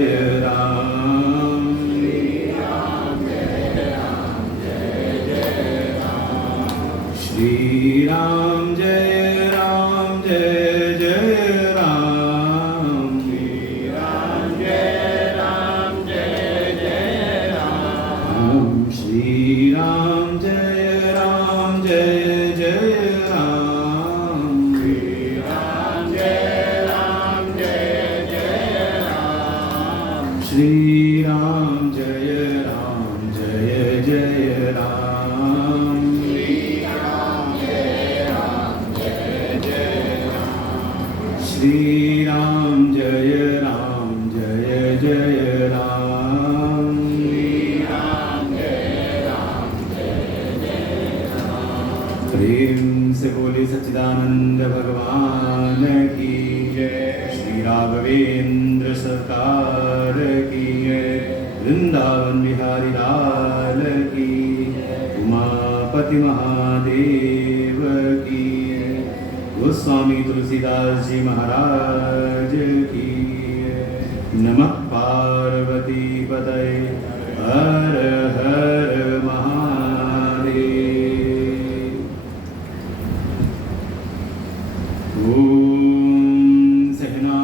जय राम श्री राम जय राम जय जय राम श्री राम जय राम जय जय राम श्री राम जय राम जय जय राम श्री राम जय राम जय जय राम श्री राम जय राम जय जय राम श्री राम जय राम जय जय राम श्री राम जय राम जय जय राम श्री राम जय राम जय जय राम श्री राम जय राम जय जय राम प्रेम से बोले सच्चिदानंद भगवान की जय। श्री राघवेंद्र सरकार की जय। वृंदावन बिहारी लाल की जय। उमापति महादेव की जय। गोस्वामी तुलसीदास जी महाराज की जय। नमः पार्वती पतये हर हर महादेव। ओम सहना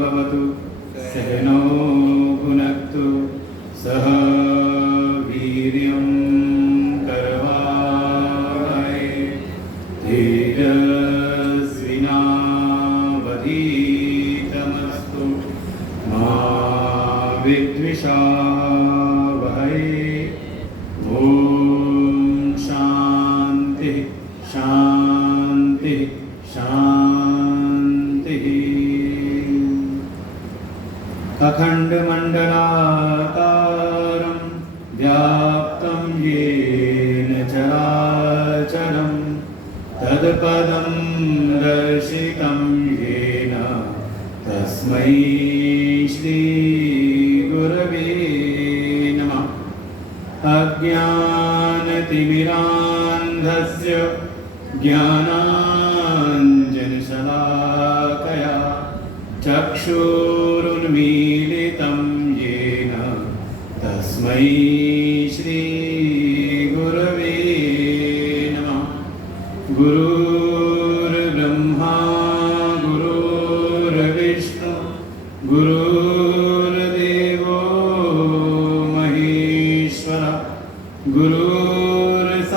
भवतु सहनौ भुनक्तु सह वीर्यं करवावहै तेजस्विनावधीतमस्तु मा विद्विषावहै। ॐ शान्तिः शान्तिः शान्तिः। अखण्डमण्डलाकारं व्याप्तं येन चराचरं तत्पदं दर्शितं येन तस्मै श्रीगुरवे नमः। अज्ञानतिमिरान्धस्य ज्ञानाञ्जनशलाकया चक्षुरुन्मीलितं येन तस्मै श्रीगुरवे नमः। गुरुर्ब्रह्मा गुरुर्विष्णु गुरुर्देवो महेश्वर गुरुर्साक्षात्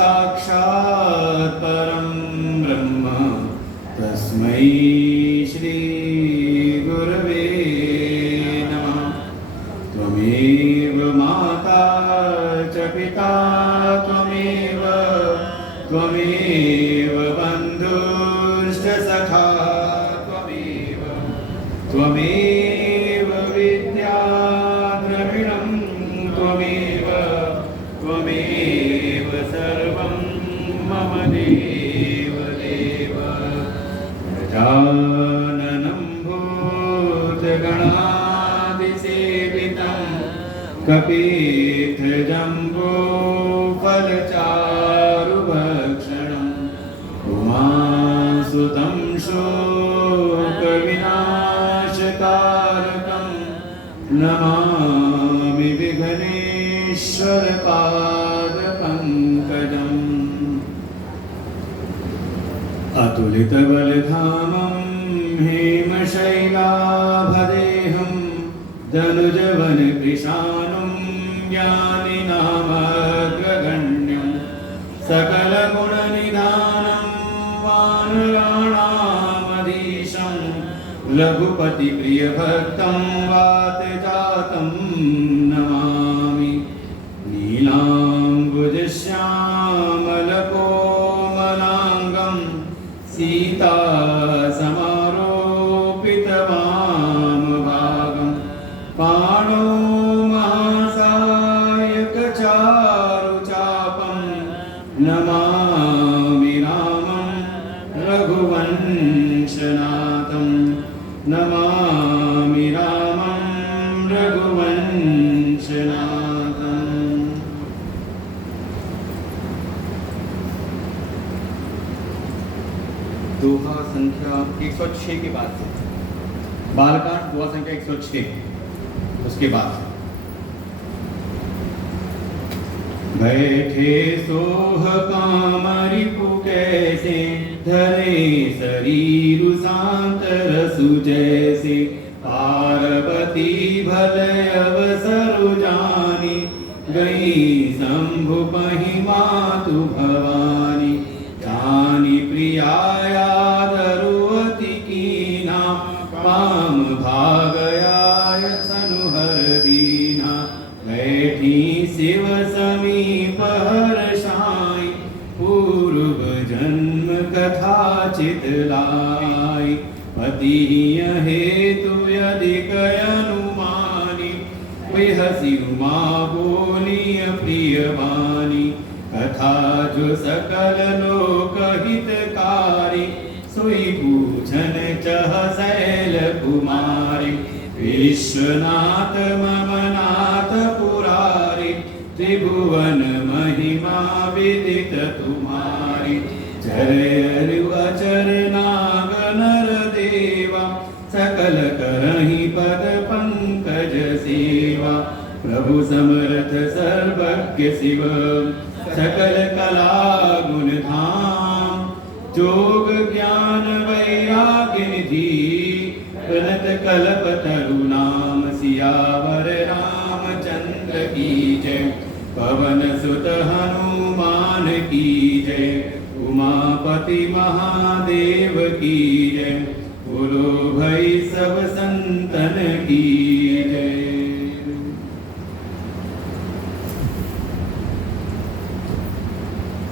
परं ब्रह्म तस्मै श्रीगुरवे नमः। त्वमेव माता च पिता त्वमेव बन्धुश्च सखा त्वमेव विद्या द्रविणं त्वमेव सर्वं मम देव देव। गजाननं भूतगणादिसेवितं कपित्थजम्बूफलचारुभक्षणम् उमासुतं शोकविनाशकारकं नमामि विघ्नेश्वरपादपङ्कजम्। अतुलितबलधामं हेमशैलाभदेहं दनुजवनकृशानुं ज्ञानिनामग्रगण्यं सकलगुणनिधानं वानराणामधीशं रघुपतिप्रियभक्तं वातजातं नमामि। नीलाम्बुजश्यामलकोमलाङ्गं सीतासमारोपितवामभागं पाणौ महासायकचारुचापं नमामि रामं रघुवंशनाथं नमामि रामं रघुवंशनाथं। दोहा संख्या 106 के बाद से बालकांड दोहा संख्या 106। उसके बाद बैठे सोह काम रिपु कैसे, धरे शरीर शांत रसु जैसे, पार्वती भले अवसरु जानी, गई शंभु पहि मातु भवानी, जानी प्रियाया दरुवती कीना, पाम भागयाय सनुहर दीना, बैठी शिव समीप हर्षाई, पूर्व जन्म कथा चितलाई, पति हेतु यदिक अनुमानी, विहसी उमा बोलिय प्रियवानी, कथा जो सकल लोक हितकारी, सोई पूछन चह शैल कुमारी, विश्वनाथ मम नाथ पुरारी, त्रिभुवन महिमा विदित तुम्हारी, चरयरु अचर नाग नर देवा, सकल करहि पद पंकज सेवा, प्रभु समर्थ सर्वज्ञ शिव, सकल कला गुण धाम, जोग ज्ञान वैराग्य निधि, प्रणत कल्प तरु नाम, सियावर रामचंद्र की जय, पवन सुत हनुमान की जय, उमापति महादेव की जय, बोलो भाई सब संतन की जय।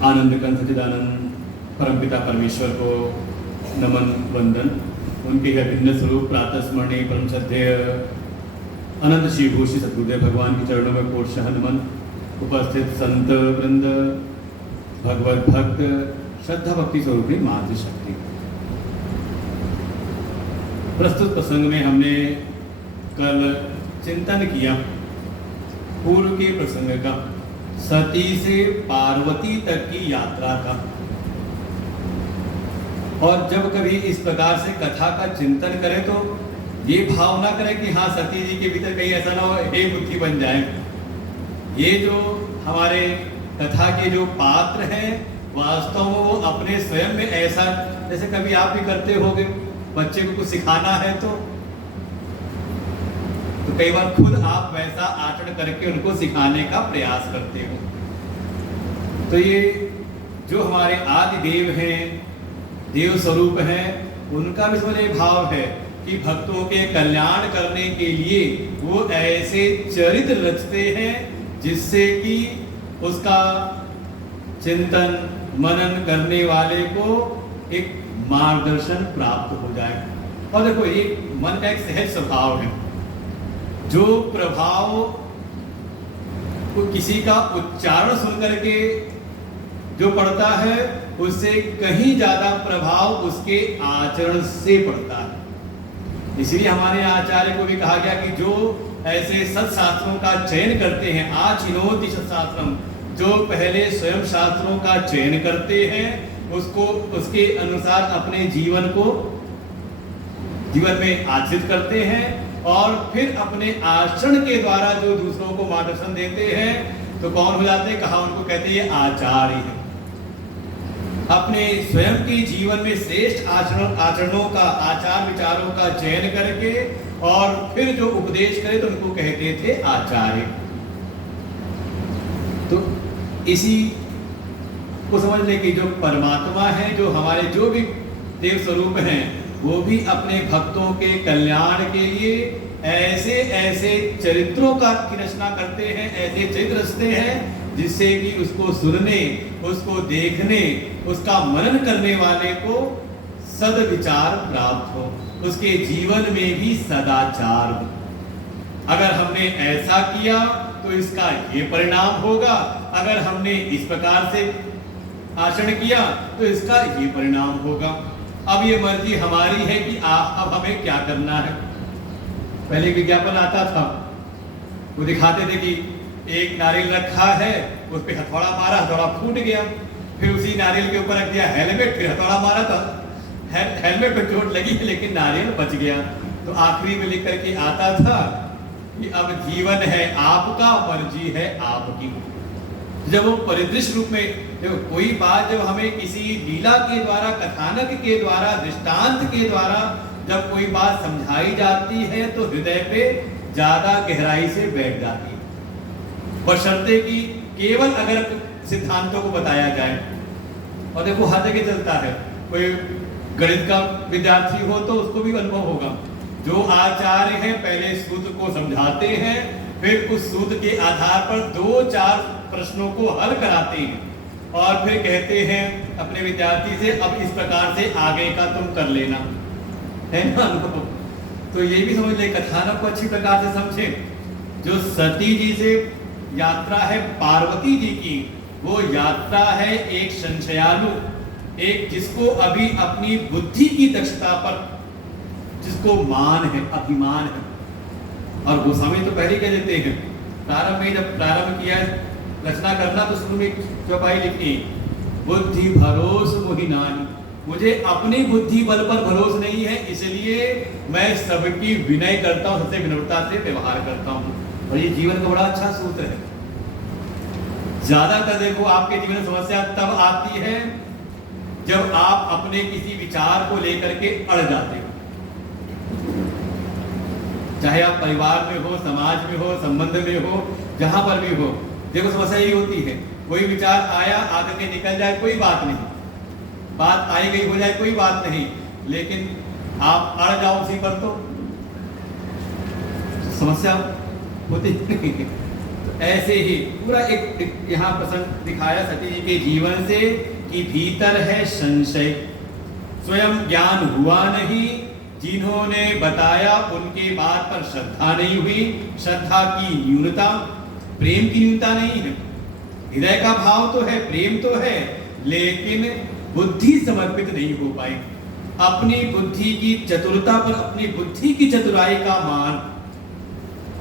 आनंद कंठ सच्चिदानंद परमपिता परमेश्वर को नमन वंदन। उनके अभिन्न स्वरूप प्रातः स्मरणीय परम श्रद्धेय अनंत श्री भूषी सद्गुरुदेव भगवान के चरणों में कोटशः नमन। उपस्थित संत वृंद, भगवत भक्त, श्रद्धा भक्ति स्वरूपी मातृशक्ति। प्रस्तुत प्रसंग में हमने कल चिंतन किया पूर्व के प्रसंग का, सती से पार्वती तक की यात्रा का। और जब कभी इस प्रकार से कथा का चिंतन करें तो ये भाव ना करें कि हाँ सती जी के भीतर कहीं ऐसा ना हो हे बुद्धि बन जाए। ये जो हमारे कथा के जो पात्र हैं वास्तव में वो अपने स्वयं में ऐसा, जैसे कभी आप भी करते होगे, बच्चे को कुछ सिखाना है तो कई बार खुद आप वैसा आचरण करके उनको सिखाने का प्रयास करते हो। तो ये जो हमारे आदि देव हैं, देव स्वरूप हैं, उनका भी इसमें भाव है कि भक्तों के कल्याण करने के लिए वो ऐसे चरित्र रचते हैं जिससे कि उसका चिंतन मनन करने वाले को एक मार्गदर्शन प्राप्त हो जाए। और देखो ये मन का एक सहज स्वभाव है, जो प्रभाव को किसी का उच्चारण सुन करके जो पड़ता है उससे कहीं ज्यादा प्रभाव उसके आचरण से पड़ता है। इसलिए हमारे आचार्य को भी कहा गया कि जो ऐसे सत्शास्त्रों का चयन करते हैं, आचिनोति सत्शास्त्रम, जो पहले स्वयं शास्त्रों का चयन करते हैं उसको उसके अनुसार अपने जीवन में आचरित करते हैं और फिर अपने आचरण के द्वारा जो दूसरों को मार्गदर्शन देते हैं तो कौन हो जाते हैं, कहा उनको कहते हैं आचार्य है। अपने स्वयं के जीवन में श्रेष्ठ आचरणों का, आचार विचारों का चयन करके और फिर जो उपदेश करे तो उनको कहते थे आचार्य। तो इसी को समझ ले कि जो परमात्मा है, जो हमारे जो भी देव स्वरूप हैं, वो भी अपने भक्तों के कल्याण के लिए ऐसे ऐसे चरित्रों का की रचना करते हैं, ऐसे चरित्र रचते हैं जिससे कि उसको सुनने, उसको देखने, उसका मनन करने वाले को सद्विचार प्राप्त हो, उसके जीवन में भी सदाचार हो। अगर हमने ऐसा किया तो इसका ये परिणाम होगा, अगर हमने इस प्रकार से आचरण किया तो इसका ये परिणाम होगा। अब ये मर्जी हमारी है कि अब हमें क्या करना है। पहले विज्ञापन आता था, वो दिखाते थे कि एक नारियल रखा है, उस पे हथौड़ा मारा, हथौड़ा फूट गया, फिर उसी नारियल के ऊपर रख दिया हेलमेट, फिर हथौड़ा मारा था, हेलमेट पे चोट लगी लेकिन नारियल बच गया। तो आखिरी में लिख करके आता था कि अब जीवन है आपका, मर्जी है आपकी। जब वो परिदृश्य रूप में, देखो कोई बात जब हमें किसी लीला के द्वारा, कथानक के द्वारा, दृष्टांत के द्वारा जब कोई बात समझाई जाती है तो हृदय पे ज्यादा गहराई से बैठ जाती है, बशर्ते कि केवल अगर सिद्धांतों को बताया जाए। और देखो हर जगह चलता है, कोई गणित का विद्यार्थी हो तो उसको भी अनुभव होगा, जो आचार्य हैं पहले सूत्र को समझाते हैं, फिर उस सूत्र के आधार पर 2-4 प्रश्नों को हल कराते हैं और फिर कहते हैं अपने विद्यार्थी से अब इस प्रकार से आगे का तुम कर लेना, है ना अनुभव। तो ये भी समझ ले, कथानक को अच्छी प्रकार से समझे। जो सती जी से यात्रा है पार्वती जी की, वो यात्रा है एक संशयालु, एक जिसको अभी अपनी बुद्धि की दक्षता पर जिसको मान है, अभिमान है। और गोस्वामी तो पहले कह देते हैं, प्रारंभ में जब प्रारंभ किया रचना करना तो शुरू में चौपाई लिखी, बुद्धि भरोस मोहि नाहि, मुझे अपनी बुद्धि बल पर भरोस नहीं है, इसलिए मैं सबकी विनय करता हूँ, सबसे विनम्रता से व्यवहार करता हूँ। और ये जीवन का बड़ा अच्छा सूत्र है। ज्यादातर देखो आपके जीवन में समस्या तब आती है जब आप अपने किसी विचार को लेकर के अड़ जाते हो, चाहे आप परिवार में हो, समाज में हो, संबंध में हो, जहां पर भी हो। देखो समस्या यही होती है, कोई विचार आया आकर के निकल जाए कोई बात नहीं, बात आई गई हो जाए कोई बात नहीं, लेकिन आप अड़ जाओ उसी पर तो समस्या होती नहीं। तो ऐसे ही पूरा एक यहाँ प्रसंग दिखाया सती जी के जीवन से कि भीतर है संशय, स्वयं ज्ञान हुआ नहीं, जिन्होंने बताया उनके बात पर श्रद्धा नहीं हुई, श्रद्धा की न्यूनता, प्रेम की न्यूनता नहीं है। हृदय का भाव तो है, प्रेम तो है, लेकिन बुद्धि समर्पित नहीं हो पाई। अपनी बुद्धि की चतुरता पर, अपनी बुद्धि की चतुराई का मान,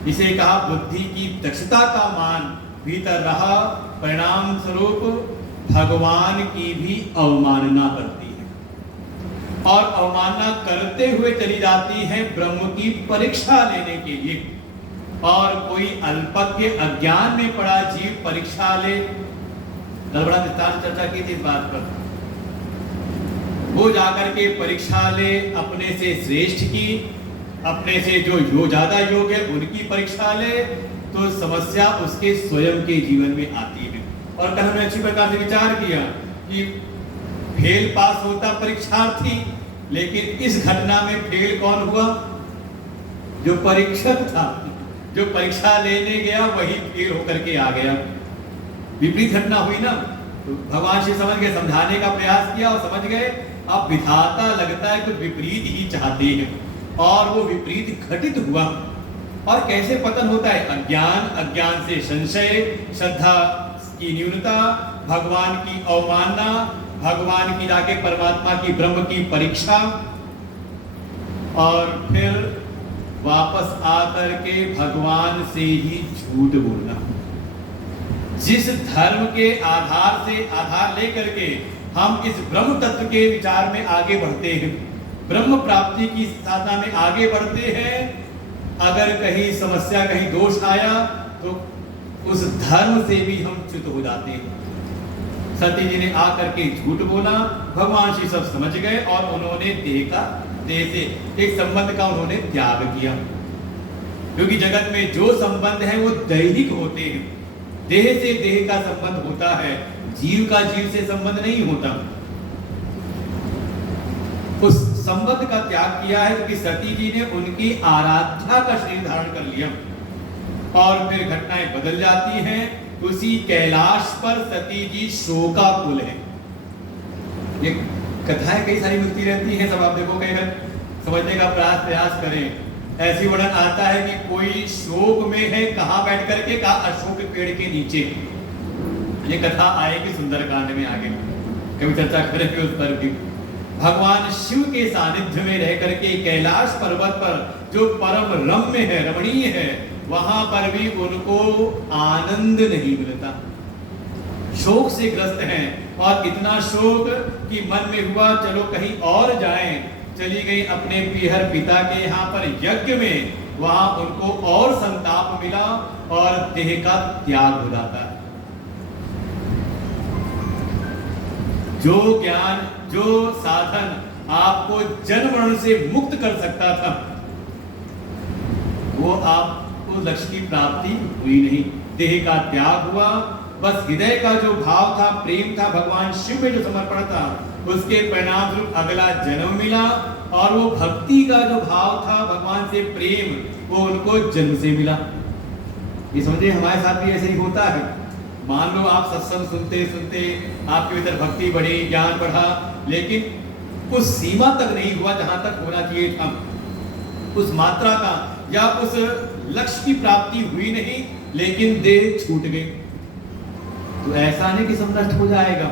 इसे कहा बुद्धि की दक्षता का मान भीतर रहा, परिणाम स्वरूप भगवान की भी अवमानना करती है और अवमानना करते हुए चली जाती है ब्रह्म की परीक्षा लेने के लिए। और कोई अल्पज्ञ अज्ञान में पड़ा जीव परीक्षा ले, बड़ा विस्तार से चर्चा की थी इस बात पर, वो जाकर के परीक्षा ले अपने से श्रेष्ठ की, अपने से जो ज्यादा योग है उनकी परीक्षा ले, तो समस्या उसके स्वयं के जीवन में आती है। और कल हमने अच्छी प्रकार से विचार किया कि फेल पास होता परीक्षार्थी, लेकिन इस घटना में फेल कौन हुआ? जो परीक्षक था, जो परीक्षा लेने गया वही फेल होकर के आ गया। विपरीत घटना हुई ना, तो भगवान श्री समझ गए, समझाने का प्रयास किया और समझ गए अब विधाता लगता है कुछ विपरीत ही चाहते हैं, और वो विपरीत घटित हुआ। और कैसे पतन होता है? अज्ञान, अज्ञान से संशय, श्रद्धा की न्यूनता, भगवान की अवमानना, भगवान की जाके परमात्मा की ब्रह्म की परीक्षा, और फिर वापस आकर के भगवान से ही झूठ बोलना। जिस धर्म के आधार से आधार लेकर के हम इस ब्रह्म तत्व के विचार में आगे बढ़ते हैं, ब्रह्म प्राप्ति की साधना में आगे बढ़ते हैं, अगर कहीं समस्या, कहीं दोष आया तो उस धर्म से भी हम च्युत हो जाते हैं। सती जी ने आकर के झूठ बोला, भगवान श्री सब समझ गए और उन्होंने देह से एक संबंध का उन्होंने त्याग किया, क्योंकि जगत में जो संबंध है वो दैहिक होते हैं, देह से देह का संबंध होता है, जीव का जीव से संबंध नहीं होता। उस संबंध का त्याग किया है, क्योंकि सती जी ने उनकी आराध्या का शरीर धारण कर लिया और फिर घटनाएं बदल जाती हैं। उसी कैलाश पर सती जी शोकाकुल है। ये कथाएं कई सारी मिलती रहती हैं, सब आप देखो, कई बार समझने का प्रयास करें। ऐसी वर्णन आता है कि कोई शोक में है, कहाँ बैठ करके? कहा अशोक पेड़ के नीचे। ये कथा आएगी सुंदरकांड में आगे, कभी चर्चा करेंगे उस पर भी। भगवान शिव के सानिध्य में रह करके कैलाश पर्वत पर जो परम रम्य है, रमणीय है, वहां पर भी उनको आनंद नहीं मिलता, शोक से ग्रस्त हैं। और इतना शोक कि मन में हुआ चलो कहीं और जाएं, चली गई अपने पीहर पिता के यहाँ पर यज्ञ में, वहां उनको और संताप मिला और देह का त्याग हो जाता है। जो ज्ञान, जो साधन आपको जन्म मरण से मुक्त कर सकता था, वो आपको लक्ष्य की प्राप्ति हुई नहीं, देह का त्याग हुआ। बस हृदय का जो भाव था, प्रेम था, भगवान शिव में जो समर्पण था, उसके परिणाम स्वरूप अगला जन्म मिला और वो भक्ति का जो भाव था, भगवान से प्रेम, वो उनको जन्म से मिला। ये समझे, हमारे साथ भी ऐसे ही होता है। मान लो आप सत्संग सुनते सुनते आपके भीतर भक्ति बढ़ी, ज्ञान बढ़ा, लेकिन उस सीमा तक नहीं हुआ जहां तक होना चाहिए था, उस मात्रा का या उस लक्ष्य की प्राप्ति हुई नहीं, लेकिन देह छूट गई, तो ऐसा नहीं कि सब नष्ट हो जाएगा।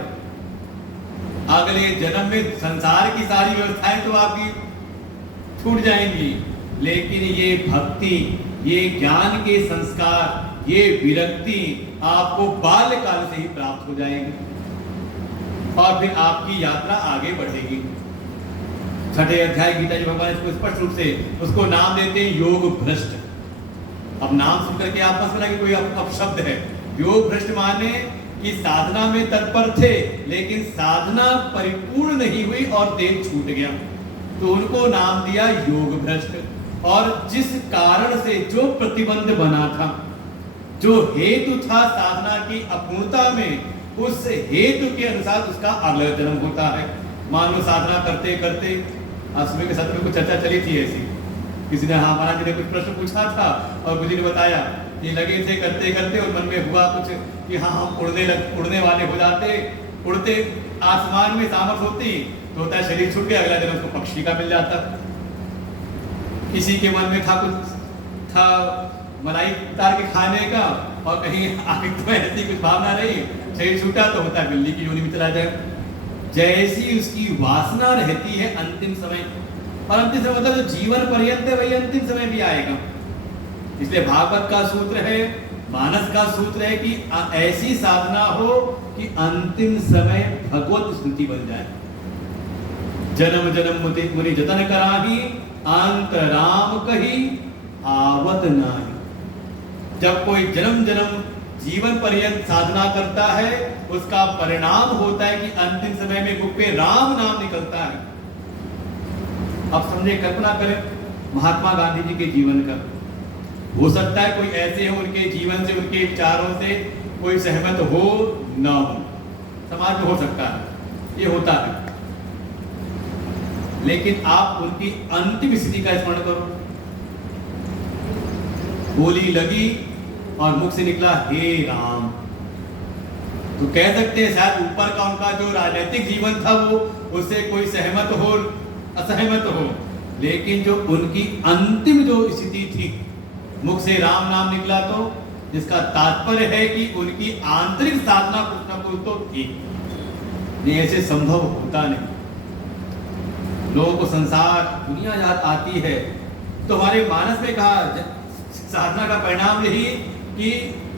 अगले जन्म में संसार की सारी व्यवस्थाएं तो आपकी छूट जाएंगी, लेकिन ये भक्ति, ये ज्ञान के संस्कार, ये विरक्ति आपको बाल्यकाल से ही प्राप्त हो जाएगी और फिर आपकी यात्रा आगे बढ़ेगी। छठे अध्याय गीता जी भगवान इसको स्पष्ट रूप से उसको नाम देते हैं योग भ्रष्ट। अब नाम सुनकर के आप मत समझना कि कोई अपशब्द है। योग भ्रष्ट माने कि साधना में तत्पर थे, लेकिन साधना परिपूर्ण नहीं हुई और देह छूट गया, तो उनको नाम दिया योग भ्रष्ट। और जिस कारण से जो प्रतिबंध बना था, जो हेतु था साधना की अपूर्णता में, उस हेतु के अनुसार उसका अगला जन्म होता है। मान लो साधना करते करते, आज सुबह के सत्र में कुछ चर्चा चली थी ऐसी, किसी ने महाराज जी ने कुछ प्रश्न पूछा था और गुरु जी ने बताया कि लगे थे करते करते और मन में हुआ कुछ कि हाँ हम उड़ने वाले हो जाते, उड़ते आसमान में सामर्थ होती तो होता है शरीर छूट गया, अगला दिन उसको पक्षी का मिल जाता। किसी के मन में था कुछ था मलाई उतार के खाने का और कहीं आगे तो ऐसी कुछ भावना रही, शरीर छूटा तो होता है बिल्ली की योनि में चला जाए। जैसी उसकी वासना रहती है अंतिम समय, और अंतिम समय मतलब जो जीवन पर्यंत है वही अंतिम समय भी आएगा। इसलिए भागवत का सूत्र है, मानस का सूत्र है कि ऐसी साधना हो कि अंतिम समय भगवत स्मृति बन जाए। जन्म जन्म मुनि जतन कराही, अंत राम कही आवत नाही। जब कोई जन्म जन्म जीवन पर्यंत साधना करता है, उसका परिणाम होता है कि अंतिम समय में मुख पे राम नाम निकलता है। अब समझे, कल्पना करें महात्मा गांधी जी के जीवन का। हो सकता है कोई ऐसे हो उनके जीवन से, उनके विचारों से कोई सहमत हो ना हो, समाज में हो सकता है, ये होता है। लेकिन आप उनकी अंतिम स्थिति का स्मरण करो। गोली लगी और मुख से निकला हे राम, तो कह सकते हैं शायद ऊपर का उनका जो राजनीतिक जीवन था वो उससे कोई सहमत हो असहमत हो, लेकिन जो उनकी अंतिम जो स्थिति थी, मुख से राम नाम निकला, तो जिसका तात्पर्य है कि उनकी आंतरिक साधना कुछ न कुछ तो थी। ये ऐसे संभव होता नहीं। लोगों को संसार दुनिया याद आती है, तो हमारे मानस में कहा साधना का परिणाम यही कि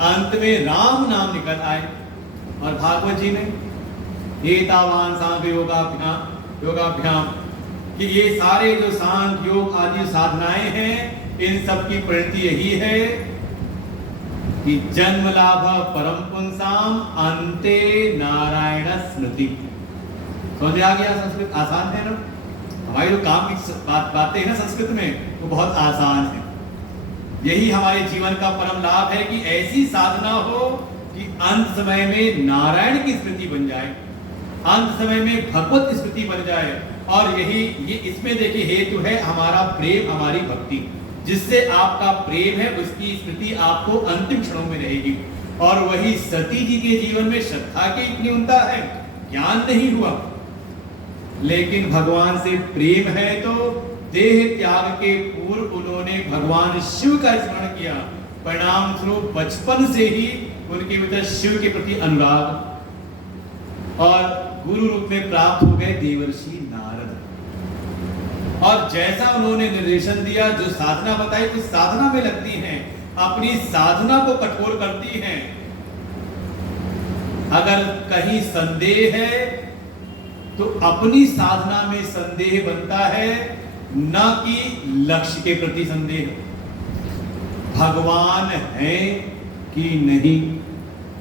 अंत में राम नाम निकल आए। और भागवत जी ने एतावान सांख्य योगाभ्याम कि ये सारे जो सांख्य योग आदि साधनाएं हैं, इन सब की परिणति यही है कि जन्म लाभ परम पुंसाम अंते नारायण स्मृति। समझ आ गया? संस्कृत आसान है ना, हमारी जो काम की बातें हैं ना संस्कृत में, वो बहुत आसान है। यही हमारे जीवन का परम लाभ है कि ऐसी साधना हो कि अंत समय में नारायण की स्मृति बन जाए, अंत समय में भगवत स्मृति बन जाए। और यही ये इसमें देखिए हेतु है हमारा प्रेम, हमारी भक्ति। जिससे आपका प्रेम है उसकी स्मृति आपको अंतिम क्षणों में रहेगी। और वही सती जी के जीवन में श्रद्धा की इतनी उन्नता है, ज्ञान नहीं हुआ, लेकिन भगवान से प्रेम है, तो देह त्याग के पूर्व उन्होंने भगवान शिव का स्मरण किया। परिणाम स्वरूप बचपन से ही उनके भीतर शिव के प्रति अनुराग, और गुरु रूप में प्राप्त हो गए देवर्षि नारद। और जैसा उन्होंने निर्देशन दिया, जो साधना बताई उस साधना में लगती हैं, अपनी साधना को कठोर करती हैं। अगर कहीं संदेह है तो अपनी साधना में संदेह बनता है, न कि लक्ष्य के प्रति संदेह। भगवान है कि नहीं।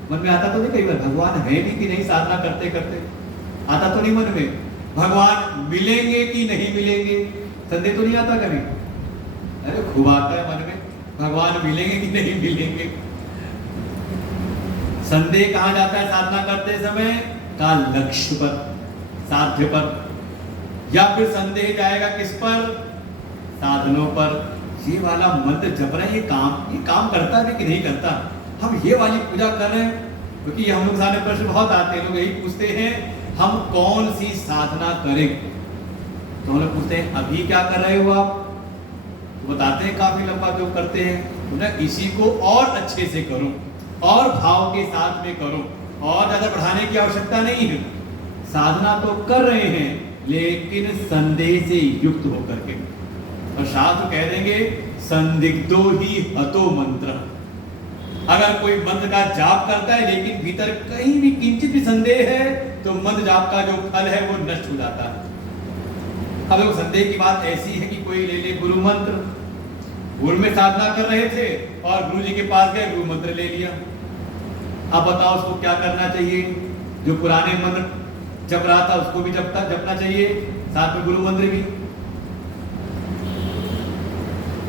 मन में आता तो नहीं कई बार, भगवान है भी कि नहीं, साधना करते करते आता तो नहीं मन में, भगवान मिलेंगे कि नहीं मिलेंगे, संदेह तो नहीं आता कभी? अरे खूब आता है मन में, भगवान मिलेंगे कि नहीं मिलेंगे। संदेह कहां जाता है साधना करते समय? का लक्ष्य पर, साध्य पर, या फिर संदेह जाएगा किस पर? साधनों पर। ये वाला मंत्र जप रहे हैं, ये काम करता है कि नहीं करता? हम ये वाली पूजा कर रहे हैं, क्योंकि हम लोग सारे प्रश्न बहुत आते हैं, लोग यही पूछते हैं हम कौन सी साधना करें। तो हम लोग पूछते हैं अभी क्या कर रहे हो आप, तो बताते हैं काफी लंबा जो करते हैं, तो ना इसी को और अच्छे से करो और भाव के साथ में करो, और ज्यादा बढ़ाने की आवश्यकता नहीं है। साधना तो कर रहे हैं लेकिन संदेह से युक्त होकर के। और शास्त्र कह देंगे संदिग्धो ही हतो मंत्र। अगर कोई मंत्र का जाप करता है लेकिन भीतर कहीं भी किंचित भी संदेह है तो मंत्र जाप का जो फल है वो नष्ट हो जाता है। अब लोग संदेह की बात ऐसी है कि कोई ले ले गुरु मंत्र, गुरु में साधना कर रहे थे और गुरु जी के पास गए, गुरु मंत्र ले लिया। अब बताओ उसको क्या करना चाहिए? जो पुराने मंत्र जप रहा था उसको भी जपना चाहिए, साथ में गुरु मंत्र भी,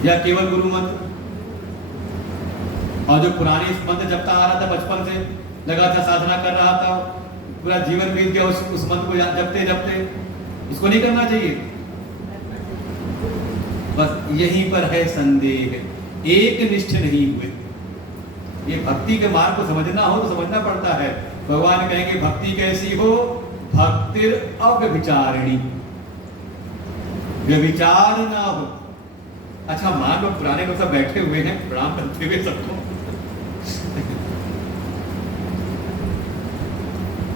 या केवल गुरु मंत्र? और जो पुराने मंत्र जपता आ रहा था बचपन से, लगा था साधना कर रहा था, पूरा जीवन बीत गया उस मंत्र को जपते जपते, इसको नहीं करना चाहिए। बस यहीं पर है संदेह, एक निष्ठ नहीं हुए। ये भक्ति के मार्ग को समझना हो तो समझना पड़ता है। भगवान कहेंगे भक्ति कैसी हो? भक्तिर अव्यभिचारिणी, व्यभिचार ना हो। अच्छा मान लो पुराने लोग सब बैठे हुए हैं, प्रणाम करते हुए सबको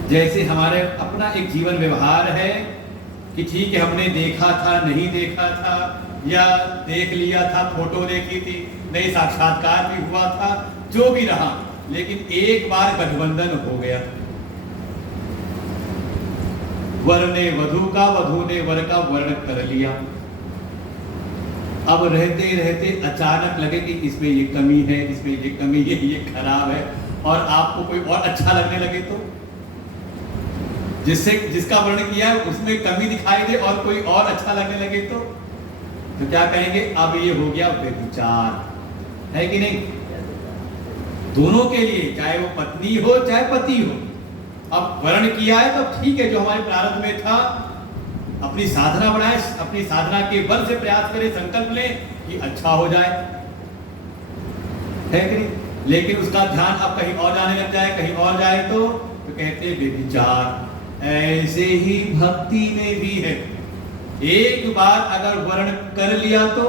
जैसे हमारे अपना एक जीवन व्यवहार है कि ठीक है हमने देखा था, नहीं देखा था, या देख लिया था, फोटो देखी थी, नहीं साक्षात्कार भी हुआ था, जो भी रहा, लेकिन एक बार गठबंधन हो गया। वर ने वधु का, वधु ने वर का वर्ण कर लिया। अब रहते रहते अचानक लगे कि इसमें ये कमी है, इसमें ये कमी है, ये खराब है, और आपको कोई और अच्छा लगने लगे तो जिसका वर्ण किया है उसमें कमी दिखाई दे और कोई और अच्छा लगने लगे तो क्या कहेंगे? अब ये हो गया व्यभिचार, है कि नहीं? दोनों के लिए, चाहे वो पत्नी हो चाहे पति हो। अब वर्ण किया है तो ठीक है, जो हमारे प्रारब्ध में था, अपनी साधना बढ़ाए, अपनी साधना के बल से प्रयास करें, संकल्प लें कि अच्छा हो जाए, है कि नहीं? लेकिन उसका ध्यान अब कहीं और जाने लग जाए, कहीं और जाए तो कहते हैं व्यभिचार। ऐसे ही भक्ति में भी है, एक बार अगर वर्ण कर लिया तो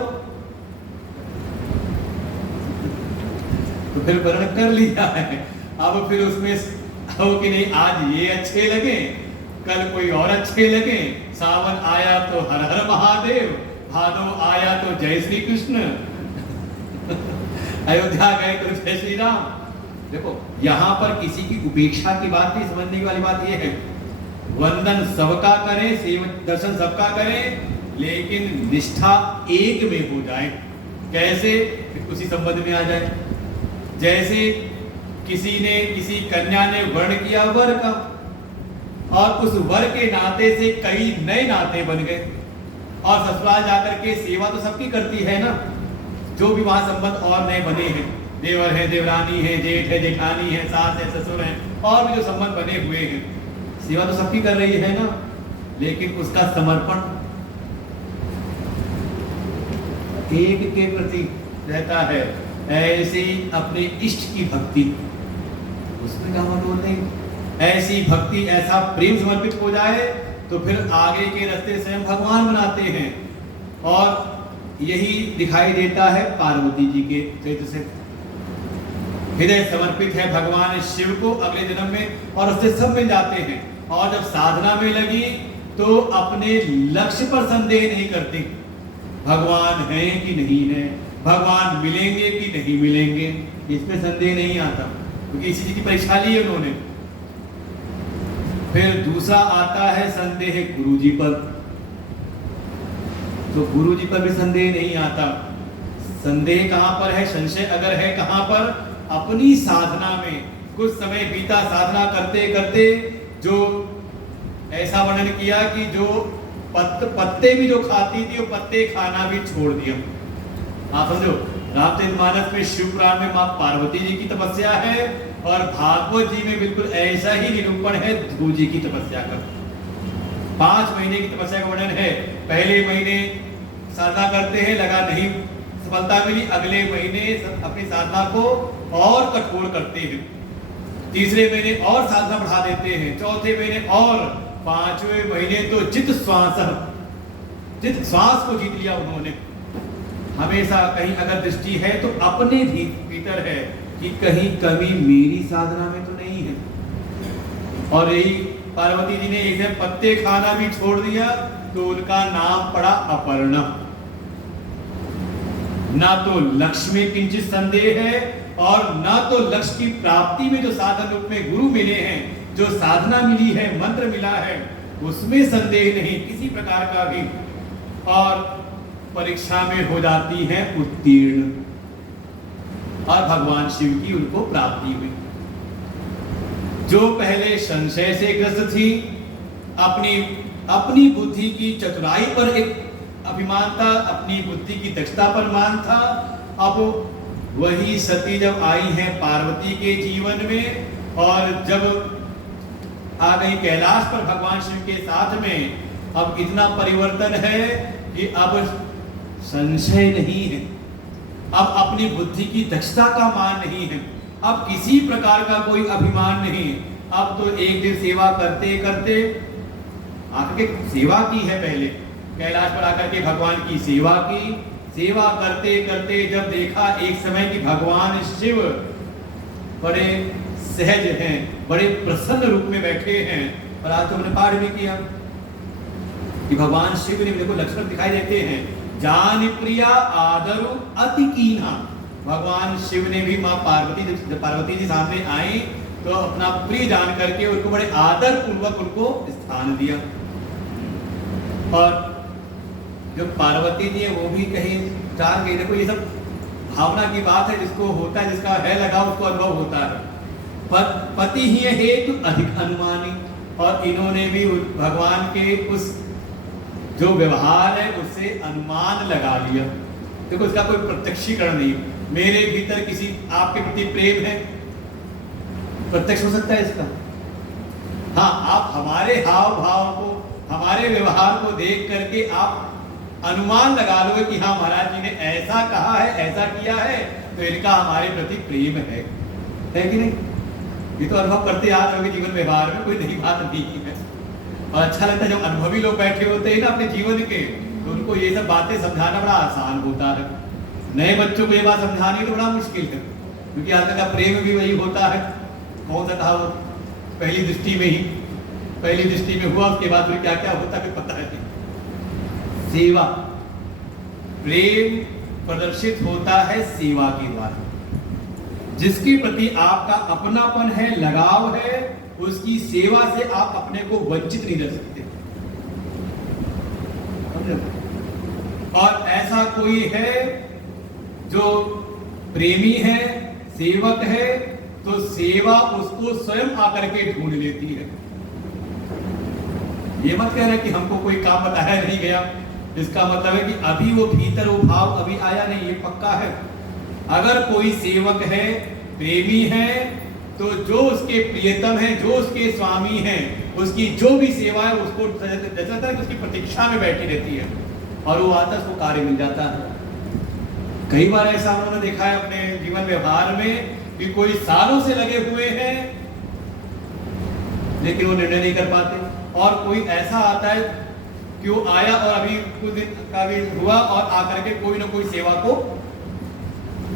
फिर वर्ण कर लिया है, अब फिर उसमें हो कि नहीं, आज ये अच्छे लगे, कल कोई और अच्छे लगे, सावन आया तो हर हर महादेव, भादो आया तो जय श्री कृष्ण, अयोध्या गए तो जय श्री राम। देखो यहां पर किसी की उपेक्षा की बात नहीं, समझने वाली बात यह है, वंदन सबका करें, दर्शन सबका करें, लेकिन निष्ठा एक में हो जाए। कैसे? उसी संबंध में आ जाए। जैसे किसी कन्या ने वर्ण किया वर का, और उस वर के नाते से कई नए नाते बन गए, और ससुराल जाकर के सेवा तो सबकी करती है ना, जो भी वहां संबंध और नए बने हैं, देवर है, देवरानी है, जेठ है, जेठानी है, सास है, ससुर है, और भी जो संबंध बने हुए हैं, सेवा तो सबकी कर रही है ना, लेकिन उसका समर्पण एक के प्रति रहता है। ऐसे अपने इष्ट की भक्ति, उसमें क्या मतलब नहीं, ऐसी भक्ति, ऐसा प्रेम समर्पित हो जाए तो फिर आगे के रास्ते स्वयं भगवान बनाते हैं। और यही दिखाई देता है पार्वती जी के चरित्र से। हृदय समर्पित है भगवान शिव को अगले जन्म में, और उससे सब मिल जाते हैं। और जब साधना में लगी तो अपने लक्ष्य पर संदेह नहीं करती, भगवान है कि नहीं है, भगवान मिलेंगे कि नहीं मिलेंगे, इसमें संदेह नहीं आता, क्योंकि इसी चीज की परीक्षा ली है उन्होंने। फिर दूसरा आता है संदेह गुरु जी पर, तो गुरु जी पर भी संदेह नहीं आता। संदेह कहां पर है, संशय अगर है कहां पर, अपनी साधना में। कुछ समय बीता साधना करते करते, जो ऐसा वर्णन किया कि जो पत्ते भी जो खाती थी वो पत्ते खाना भी छोड़ दिया। आप समझो, रामचरितमानस में शिव पुराण में मां पार्वती जी की तपस्या है और भागवत जी में बिल्कुल ऐसा ही निरूपण है ध्रुव जी की तपस्या का। 5 महीने की तपस्या का वर्णन है। पहले महीने साधना करते हैं, लगा नहीं सफलता मिली, अगले महीने अपनी साधना को और कठोर करते हैं, तीसरे महीने और साधना बढ़ा देते हैं, चौथे महीने और, 5वें महीने तो चित श्वास को जीत लिया उन्होंने। हमेशा कहीं अगर दृष्टि है तो अपने भीतर है कि कहीं कमी मेरी साधना में तो नहीं है। और यही पार्वती जी ने एक पत्ते खाना भी छोड़ दिया तो उनका नाम पड़ा अपर्णा। ना तो लक्ष्य में किंचित संदेह है और ना तो लक्ष्य की प्राप्ति में जो साधन रूप में गुरु मिले हैं, जो साधना मिली है, मंत्र मिला है, उसमें संदेह नहीं किसी प्रकार का भी। और परीक्षा में हो जाती है उत्तीर्ण और भगवान शिव की उनको प्राप्ति हुई। जो पहले संशय से ग्रस्त थी, अपनी बुद्धि की चतुराई पर एक अभिमान था, अपनी बुद्धि की दक्षता पर मान था, अब वही सती जब आई है पार्वती के जीवन में और जब आ गई कैलाश पर भगवान शिव के साथ में, अब इतना परिवर्तन है कि अब संशय नहीं है, अब अपनी बुद्धि की दक्षता का मान नहीं है, अब किसी प्रकार का कोई अभिमान नहीं। अब तो एक दिन सेवा करते करते आकर के सेवा की है, पहले कैलाश पर आकर के भगवान की सेवा की, सेवा करते करते जब देखा एक समय कि भगवान शिव बड़े सहज हैं, बड़े प्रसन्न रूप में बैठे हैं। और आज तो हमने पाठ भी किया कि भगवान शिव ने, देखो लक्षण दिखाई देते हैं, जान प्रिया आदरु अति कीन्हा। भगवान शिव ने भी मां पार्वती जी सामने आई तो अपना प्रिय जान करके उनको बड़े आदर पूर्वक उनको स्थान दिया। और जो पार्वती जी है वो भी कहीं चार गई। देखो ये सब भावना की बात है, जिसको होता है, जिसका है लगा उसको अनुभव होता है। पति ही हेतु अधिक अनुमानी, और इन्होंने भी भगवान के उस जो व्यवहार है उससे अनुमान लगा लिया। देखो इसका कोई प्रत्यक्षीकरण नहीं, मेरे भीतर किसी आपके प्रति प्रेम है, प्रत्यक्ष हो सकता है इसका। हाँ, आप हमारे हाव भाव को, हमारे व्यवहार को देख करके आप अनुमान लगा लोगे कि हाँ महाराज जी ने ऐसा कहा है, ऐसा किया है, तो इनका हमारे प्रति प्रेम है कि नहीं? ये तो अनुभव करते आ रहे हो जीवन व्यवहार में, कोई नई बात नहीं है। और अच्छा लगता है जब अनुभवी लोग बैठे होते हैं ना अपने जीवन के, तो उनको ये सब बातें समझाना बड़ा आसान होता है। नए बच्चों को ये बात समझानी तो बड़ा मुश्किल है, क्योंकि आजकल का प्रेम भी वही होता है। कौन सा कहा, पहली दृष्टि में ही, पहली दृष्टि में हुआ, उसके बाद में क्या क्या होता है पता है। सेवा, प्रेम प्रदर्शित होता है सेवा के द्वारा। जिसके प्रति आपका अपनापन है, लगाव है, उसकी सेवा से आप अपने को वंचित नहीं रह सकते। और ऐसा कोई है जो प्रेमी है, सेवक है, तो सेवा उसको स्वयं आकर के ढूंढ लेती है। ये मत कह रहे कि हमको कोई काम बताया नहीं गया, इसका मतलब है कि अभी वो भीतर वो भाव अभी आया नहीं, ये पक्का है। अगर कोई सेवक है, प्रेमी है, तो जो उसके प्रियतम है, जो उसके स्वामी है, उसकी जो भी सेवा है उसको जैसा था कि उसकी प्रतीक्षा में बैठी रहती है और वो आता है, उसको कार्य मिल जाता है। कई बार ऐसा उन्होंने देखा है अपने जीवन व्यवहार में कि कोई सालों से लगे हुए हैं लेकिन वो निर्णय नहीं कर पाते, और कोई ऐसा आता है कि वो आया और अभी कुछ दिन का भी हुआ और आकर के कोई ना कोई सेवा को,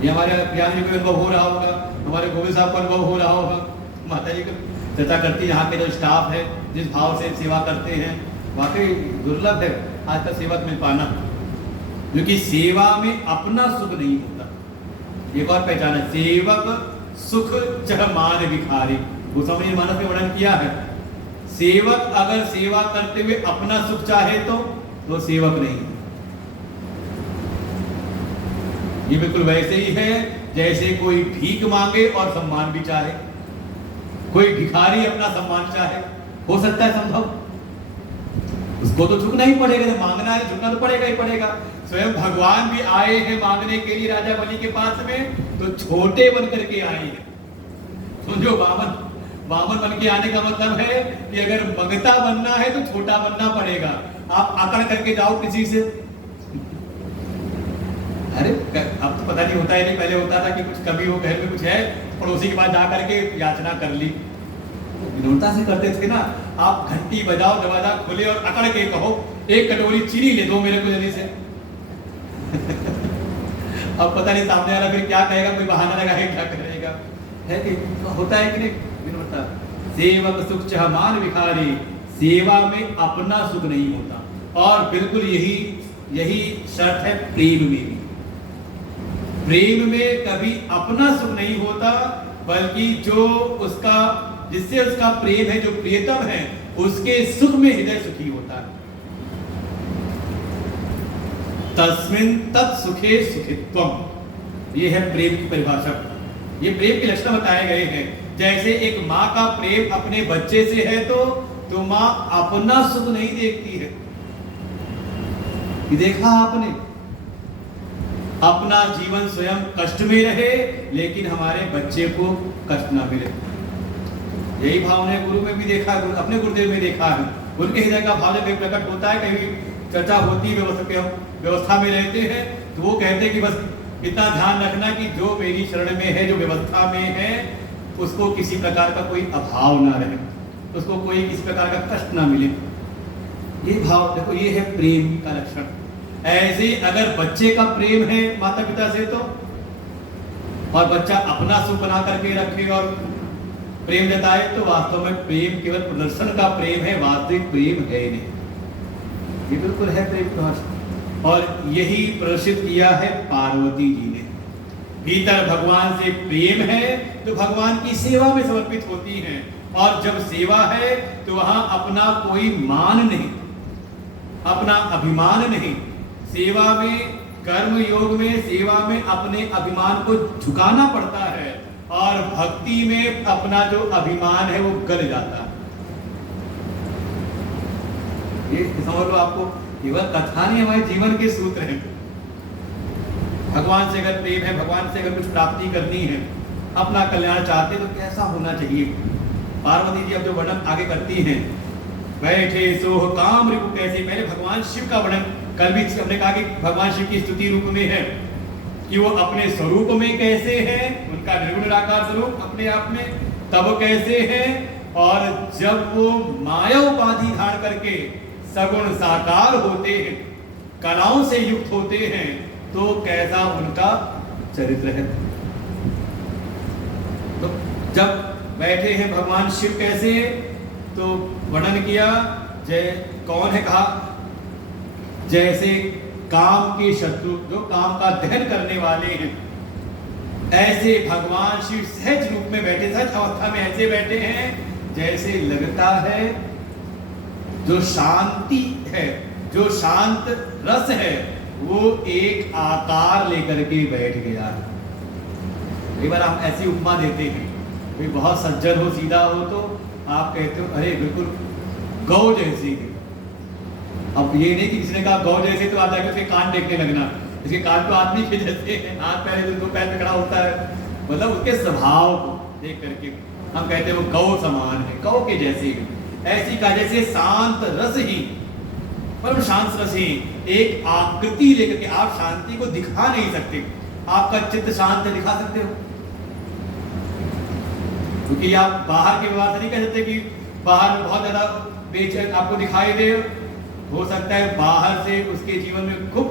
ये हमारे ज्ञान जी को अनुभव हो रहा होगा, हमारे गोविंद साहब को अनुभव हो रहा होगा, माता जी को चर्चा करती है, यहाँ के जो स्टाफ है जिस भाव से सेवा करते हैं, वाकई दुर्लभ है आज तक सेवक मिल पाना, क्योंकि सेवा में अपना सुख नहीं होता। एक और पहचान है, सेवक सुख चह मान भिखारी, गोस्वामी मानस में वर्णन किया है। सेवक अगर सेवा करते हुए अपना सुख चाहे तो सेवक नहीं। ये बिल्कुल वैसे ही है जैसे कोई भीख मांगे और सम्मान भी चाहे, कोई भिखारी अपना सम्मान चाहे। हो सकता है संभव? उसको तो झुकना ही पड़ेगा, जब मांगना है झुकना तो पड़ेगा ही पड़ेगा। स्वयं भगवान भी आए हैं मांगने के लिए राजा बलि के पास में, तो छोटे बन करके आए हैं। समझो, वामन बन के आने का मतलब है कि अगर मंगता बनना है तो छोटा बनना पड़ेगा। आप आकड़ करके जाओ किसी से, अरे अब तो पता नहीं होता है, नहीं पहले होता था कि कुछ कभी हो घर में कुछ है, पड़ोसी के पास जा करके याचना कर ली, विनम्रता से करते थे ना। आप घंटी बजाओ, दरवाजा खोले और अकड़ के कहो एक कटोरी चीनी ले दो मेरे को जल्दी से। अब पता नहीं सामने वाला फिर क्या कहेगा, कोई बहाना लगाएगा, क्या करेगा, है कि होता है कि नहीं विनम्रता। सेवक सुख चाह मान भिखारी, सेवा में अपना सुख नहीं होता। और बिल्कुल यही शर्त है प्रेम में भी। प्रेम में कभी अपना सुख नहीं होता, बल्कि जो उसका, जिससे उसका प्रेम है, जो प्रियतम है, उसके सुख में हृदय सुखी होता है। तस्मिन् तत्सुखे सुखित्वम्, ये है प्रेम की परिभाषा। ये प्रेम के लक्षण बताए गए हैं। जैसे एक माँ का प्रेम अपने बच्चे से है तो माँ अपना सुख नहीं देखती है। देखा आपने, अपना जीवन स्वयं कष्ट में रहे लेकिन हमारे बच्चे को कष्ट ना मिले। यही भाव ने गुरु में भी देखा, अपने गुरुदेव में देखा है। उनके हृदय का भाव जब प्रकट होता है, कहीं चर्चा होती है, व्यवस्था में रहते हैं, तो वो कहते हैं कि बस इतना ध्यान रखना कि जो मेरी शरण में है, जो व्यवस्था में है, उसको किसी प्रकार का कोई अभाव ना रहे, उसको कोई किसी प्रकार का कष्ट ना मिले। ये भाव देखो, ये है प्रेम का लक्षण। ऐसे अगर बच्चे का प्रेम है माता पिता से, तो और बच्चा अपना सुख बना करके रखे और प्रेम जताए, तो वास्तव में प्रेम केवल प्रदर्शन का प्रेम है, वास्तविक प्रेम है नहीं। ये बिल्कुल है प्रेम का। और यही प्रदर्शित किया है पार्वती जी ने। भीतर भगवान से प्रेम है तो भगवान की सेवा में समर्पित होती हैं, और जब सेवा है तो वहां अपना कोई मान नहीं, अपना अभिमान नहीं। सेवा में, कर्म योग में, सेवा में अपने अभिमान को झुकाना पड़ता है, और भक्ति में अपना जो अभिमान है वो गल जाता है। ये समझ लो, आपको केवल कथा नहीं, हमारे जीवन के सूत्र हैं। भगवान से अगर प्रेम है, भगवान से अगर कुछ प्राप्ति करनी है, अपना कल्याण चाहते तो कैसा होना चाहिए। पार्वती जी अब जो वर्णन आगे करती हैं, बैठे सोह काम रिपु कैसे, पहले भगवान शिव का वर्णन, कल भी हमने कहा कि भगवान शिव की स्तुति रूप में है कि वो अपने स्वरूप में कैसे हैं, उनका निर्गुण निराकार स्वरूप अपने आप में तब कैसे हैं, और जब वो माया उपाधि धारण करके सगुण साकार होते हैं, कलाओं से युक्त होते हैं, तो कैसा उनका चरित्र है। तो जब बैठे हैं भगवान शिव कैसे, तो वर्णन किया, कौन है, कहा जैसे काम के शत्रु, जो काम का दहन करने वाले हैं, ऐसे भगवान शिव सहज रूप में बैठे, सहज अवस्था में ऐसे बैठे हैं जैसे लगता है जो शांति है, जो शांत रस है, वो एक आकार लेकर के बैठ गया है। कई बार हम ऐसी उपमा देते हैं, कोई बहुत सज्जन हो, सीधा हो, तो आप कहते हो अरे बिल्कुल गौ जैसी है। अब ये नहीं कि किसी ने कहा गौ जैसे तो आप जाके उसके कान देखने लगना, इसके कान तो आदमी के जैसे हैं, हाथ पैर दो पैर पे खड़ा होता है, मतलब उसके स्वभाव को देख करके हम कहते हैं वो गौ समान है, गौ के जैसे है। ऐसी का जैसे शांत रस ही, परम शांत रस ही एक आकृति लेकर के, आप शांति को दिखा नहीं सकते, आपका चित्त शांत दिखा सकते हो, क्योंकि आप बाहर के व्यवहार से नहीं कह सकते कि बाहर में बहुत ज्यादा बेचैन आपको दिखाई दे। हो सकता है बाहर से उसके जीवन में खूब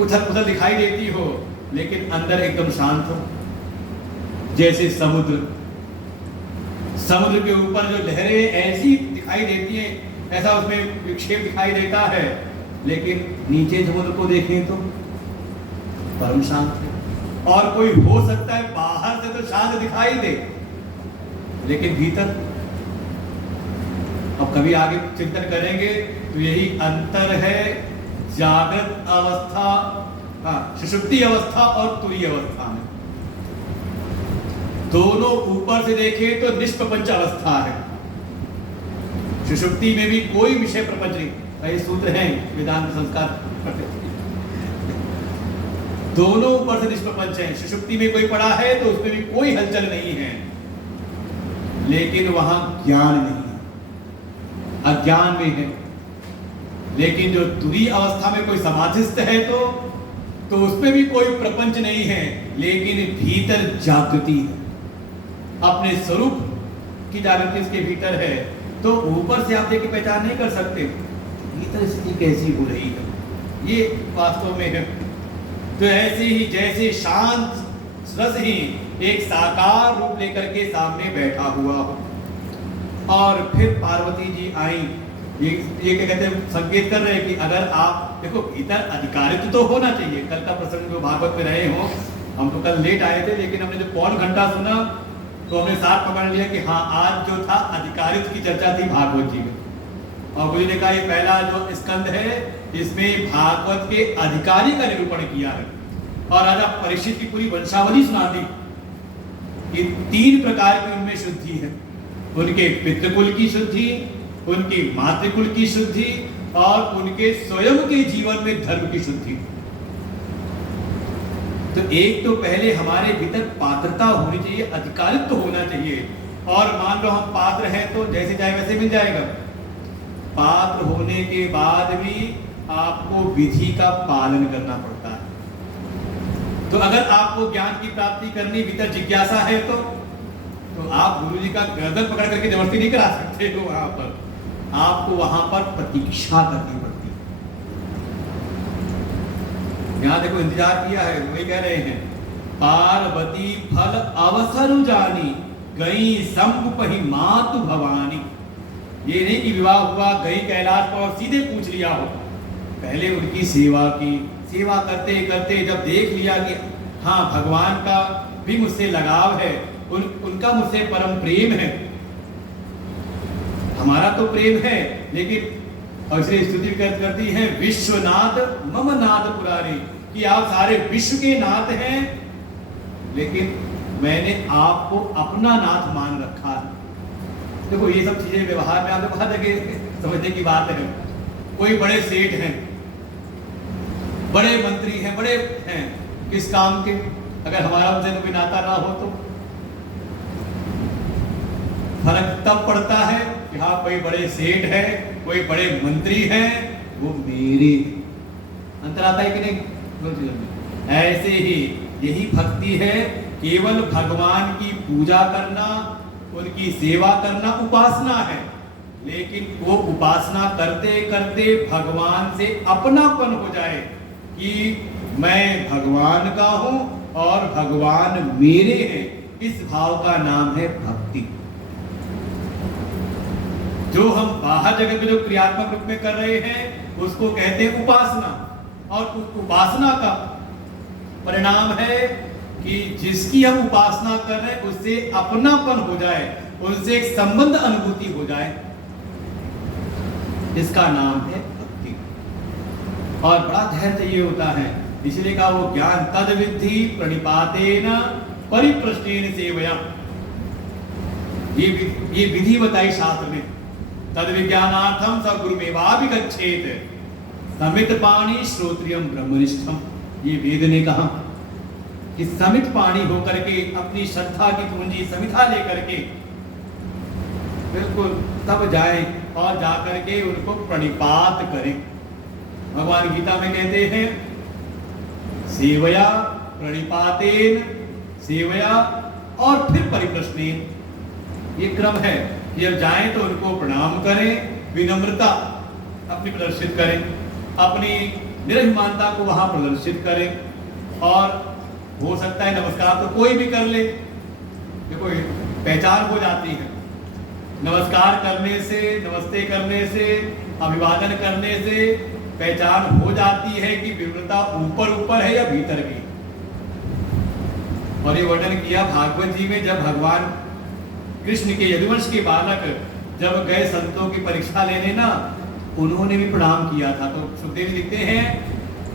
उथल पुथल दिखाई देती हो, लेकिन अंदर एकदम शांत हो। जैसे समुद्र के ऊपर जो लहरें ऐसी दिखाई देती हैं, ऐसा उसमें विक्षेप दिखाई देता है, लेकिन नीचे समुद्र को देखें तो परम शांत है। और कोई हो सकता है बाहर से तो शांत दिखाई दे, लेकिन भीतर, अब कभी आगे चिंतन करेंगे तो यही अंतर है जागृत अवस्था हाँ, सुषुप्ति अवस्था और तुरीय अवस्था में दोनों ऊपर से देखें तो निष्प्रपंच अवस्था है। सुषुप्ति में भी कोई विषय प्रपंच नहीं, ये सूत्र हैं वेदांत संस्कार पढ़ते। दोनों ऊपर से निष्प्रपंच हैं। सुषुप्ति में कोई पड़ा है तो उसमें भी कोई हलचल नहीं है, लेकिन वहां ज्ञान नहीं है, अज्ञान में है। लेकिन जो तुरीय अवस्था में कोई समाधिस्थ है तो उसमें भी कोई प्रपंच नहीं है, लेकिन भीतर जागृति है, अपने स्वरूप की जागृति उसके भीतर है। तो ऊपर से आप देख के पहचान नहीं कर सकते भीतर स्थिति कैसी हो रही है, ये वास्तव में है। तो ऐसे ही जैसे शांत रस ही एक साकार रूप लेकर के सामने बैठा हुआ हो, और फिर पार्वती जी आई। ये क्या कहते हैं, संकेत कर रहे हैं कि अगर आप देखो भीतर अधिकारित्व तो होना चाहिए। कल का प्रसंग जो भागवत में रहे हो, हम तो कल लेट आए थे, लेकिन हमने जो पौन घंटा सुना तो हमने साथ पकड़ लिया कि हाँ आज जो था अधिकारित्व की चर्चा थी भागवत जी में। और गुरु ने कहा ये पहला जो स्कंद है इसमें भागवत के अधिकारी का निरूपण किया है, और राजा परीक्षित की पूरी वंशावली सुना दी। ये 3 प्रकार की उनमें शुद्धि है, उनके पितृकुल की शुद्धि, उनकी मातृकुल की शुद्धि, और उनके स्वयं के जीवन में धर्म की शुद्धि। तो एक तो पहले हमारे भीतर पात्रता होनी चाहिए, अधिकारित्व होना चाहिए। और मान लो हम पात्र हैं तो जैसे चाहे वैसे मिल जाएगा। पात्र होने के बाद भी आपको विधि का पालन करना पड़ता है। तो अगर आपको ज्ञान की प्राप्ति करनी, भीतर जिज्ञासा है तो आप गुरु जी का गर्दन पकड़ करके जबरदस्ती नहीं करा सकते हो। वहां पर आपको वहां पर प्रतीक्षा करनी पड़ती है। यहाँ देखो इंतजार किया है, वही कह रहे हैं पार्वती फल अवसर जानी गई संपहि मातु भवानी। ये नहीं कि विवाह हुआ गई कैलाश पर और सीधे पूछ लिया हो, पहले उनकी सेवा की। सेवा करते करते जब देख लिया कि हाँ भगवान का भी मुझसे लगाव है, उनका मुझसे परम प्रेम है, हमारा तो प्रेम है, लेकिन और इसलिए स्तुति करती है विश्वनाथ मम नाथ पुरारी, कि आप सारे विश्व के नाथ हैं, लेकिन मैंने आपको अपना नाथ मान रखा है। देखो ये सब चीजें व्यवहार में आप बहुत जगह समझने की बात है। कोई बड़े सेठ हैं, बड़े मंत्री हैं, बड़े हैं किस काम के, अगर हमारा उनसे कोई नाता ना हो तो फर्क तब पड़ता है कि हाँ कोई बड़े सेठ है, कोई बड़े मंत्री हैं, वो मेरे अंतर आता है कि नहीं। ऐसे ही यही भक्ति है, केवल भगवान की पूजा करना, उनकी सेवा करना उपासना है, लेकिन वो उपासना करते करते भगवान से अपनापन हो जाए कि मैं भगवान का हूं और भगवान मेरे हैं, इस भाव का नाम है भक्ति। जो हम बाहर जगत में जो क्रियात्मक रूप में कर रहे हैं उसको कहते हैं उपासना, और उस उपासना का परिणाम है कि जिसकी हम उपासना कर रहे हैं उससे अपनापन हो जाए, उनसे एक संबंध अनुभूति हो जाए, इसका नाम है भक्ति। और बड़ा धैर्य चाहिए होता है, इसलिए कहा वो ज्ञान तद विद्धि प्रणिपातेन परिप्रश्नेन सेवया। ये विधि बताई शास्त्र में, तद विज्ञानार्थम स गुरुमेवाभिगच्छेत् समित पाणी श्रोत्रियम ब्रह्मनिष्ठम। ये वेद ने कहा कि समित पाणी होकर के अपनी श्रद्धा की पूंजी समिधा लेकर के बिल्कुल तब जाए और जाकर के उनको प्रणिपात करें। भगवान गीता में कहते हैं सेवया प्रणिपातेन सेवया और फिर परिप्रश्नेन, ये क्रम है कि जब जाएं तो उनको प्रणाम करें, विनम्रता अपनी प्रदर्शित करें, अपनी निरभिमानता को वहां प्रदर्शित करें, और हो सकता है नमस्कार तो कोई भी कर ले, देखो पहचान हो जाती है नमस्कार करने से, नमस्ते करने से, अभिवादन करने से पहचान हो जाती है कि विनम्रता ऊपर ऊपर है या भीतर की। और ये वर्णन किया भागवत जी में, जब भगवान कृष्ण के यदुवंश के बालक जब गए संतों की परीक्षा लेने ना, उन्होंने भी प्रणाम किया था। तो सुखदेव लिखते हैं